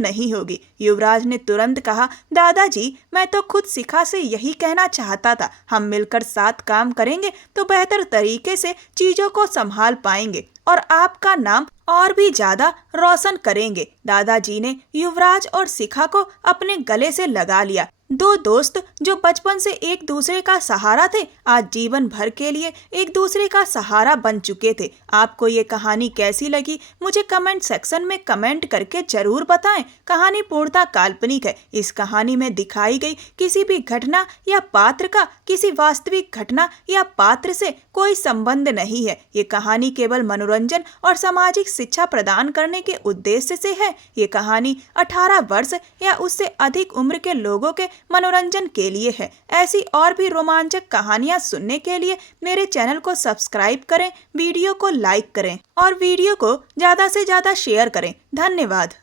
नहीं होगी। युवराज ने तुरंत कहा, दादाजी, मैं तो खुद शिखा से यही कहना चाहता था। हम मिलकर साथ काम करेंगे तो बेहतर तरीके से चीजों को संभाल पाएंगे और आपका नाम और भी ज्यादा रोशन करेंगे। दादाजी ने युवराज और शिखा को अपने गले से लगा लिया। दो दोस्त जो बचपन से एक दूसरे का सहारा थे, आज जीवन भर के लिए एक दूसरे का सहारा बन चुके थे। आपको ये कहानी कैसी लगी, मुझे कमेंट सेक्शन में कमेंट करके जरूर बताएं। कहानी पूर्णतः काल्पनिक है। इस कहानी में दिखाई गई किसी भी घटना या पात्र का किसी वास्तविक घटना या पात्र से कोई संबंध नहीं है। ये कहानी केवल मनोरंजन और सामाजिक शिक्षा प्रदान करने के उद्देश्य से है। ये कहानी 18 वर्ष या उससे अधिक उम्र के लोगों के मनोरंजन के लिए है। ऐसी और भी रोमांचक कहानियां सुनने के लिए मेरे चैनल को सब्सक्राइब करें, वीडियो को लाइक करें और वीडियो को ज्यादा से ज्यादा शेयर करें। धन्यवाद।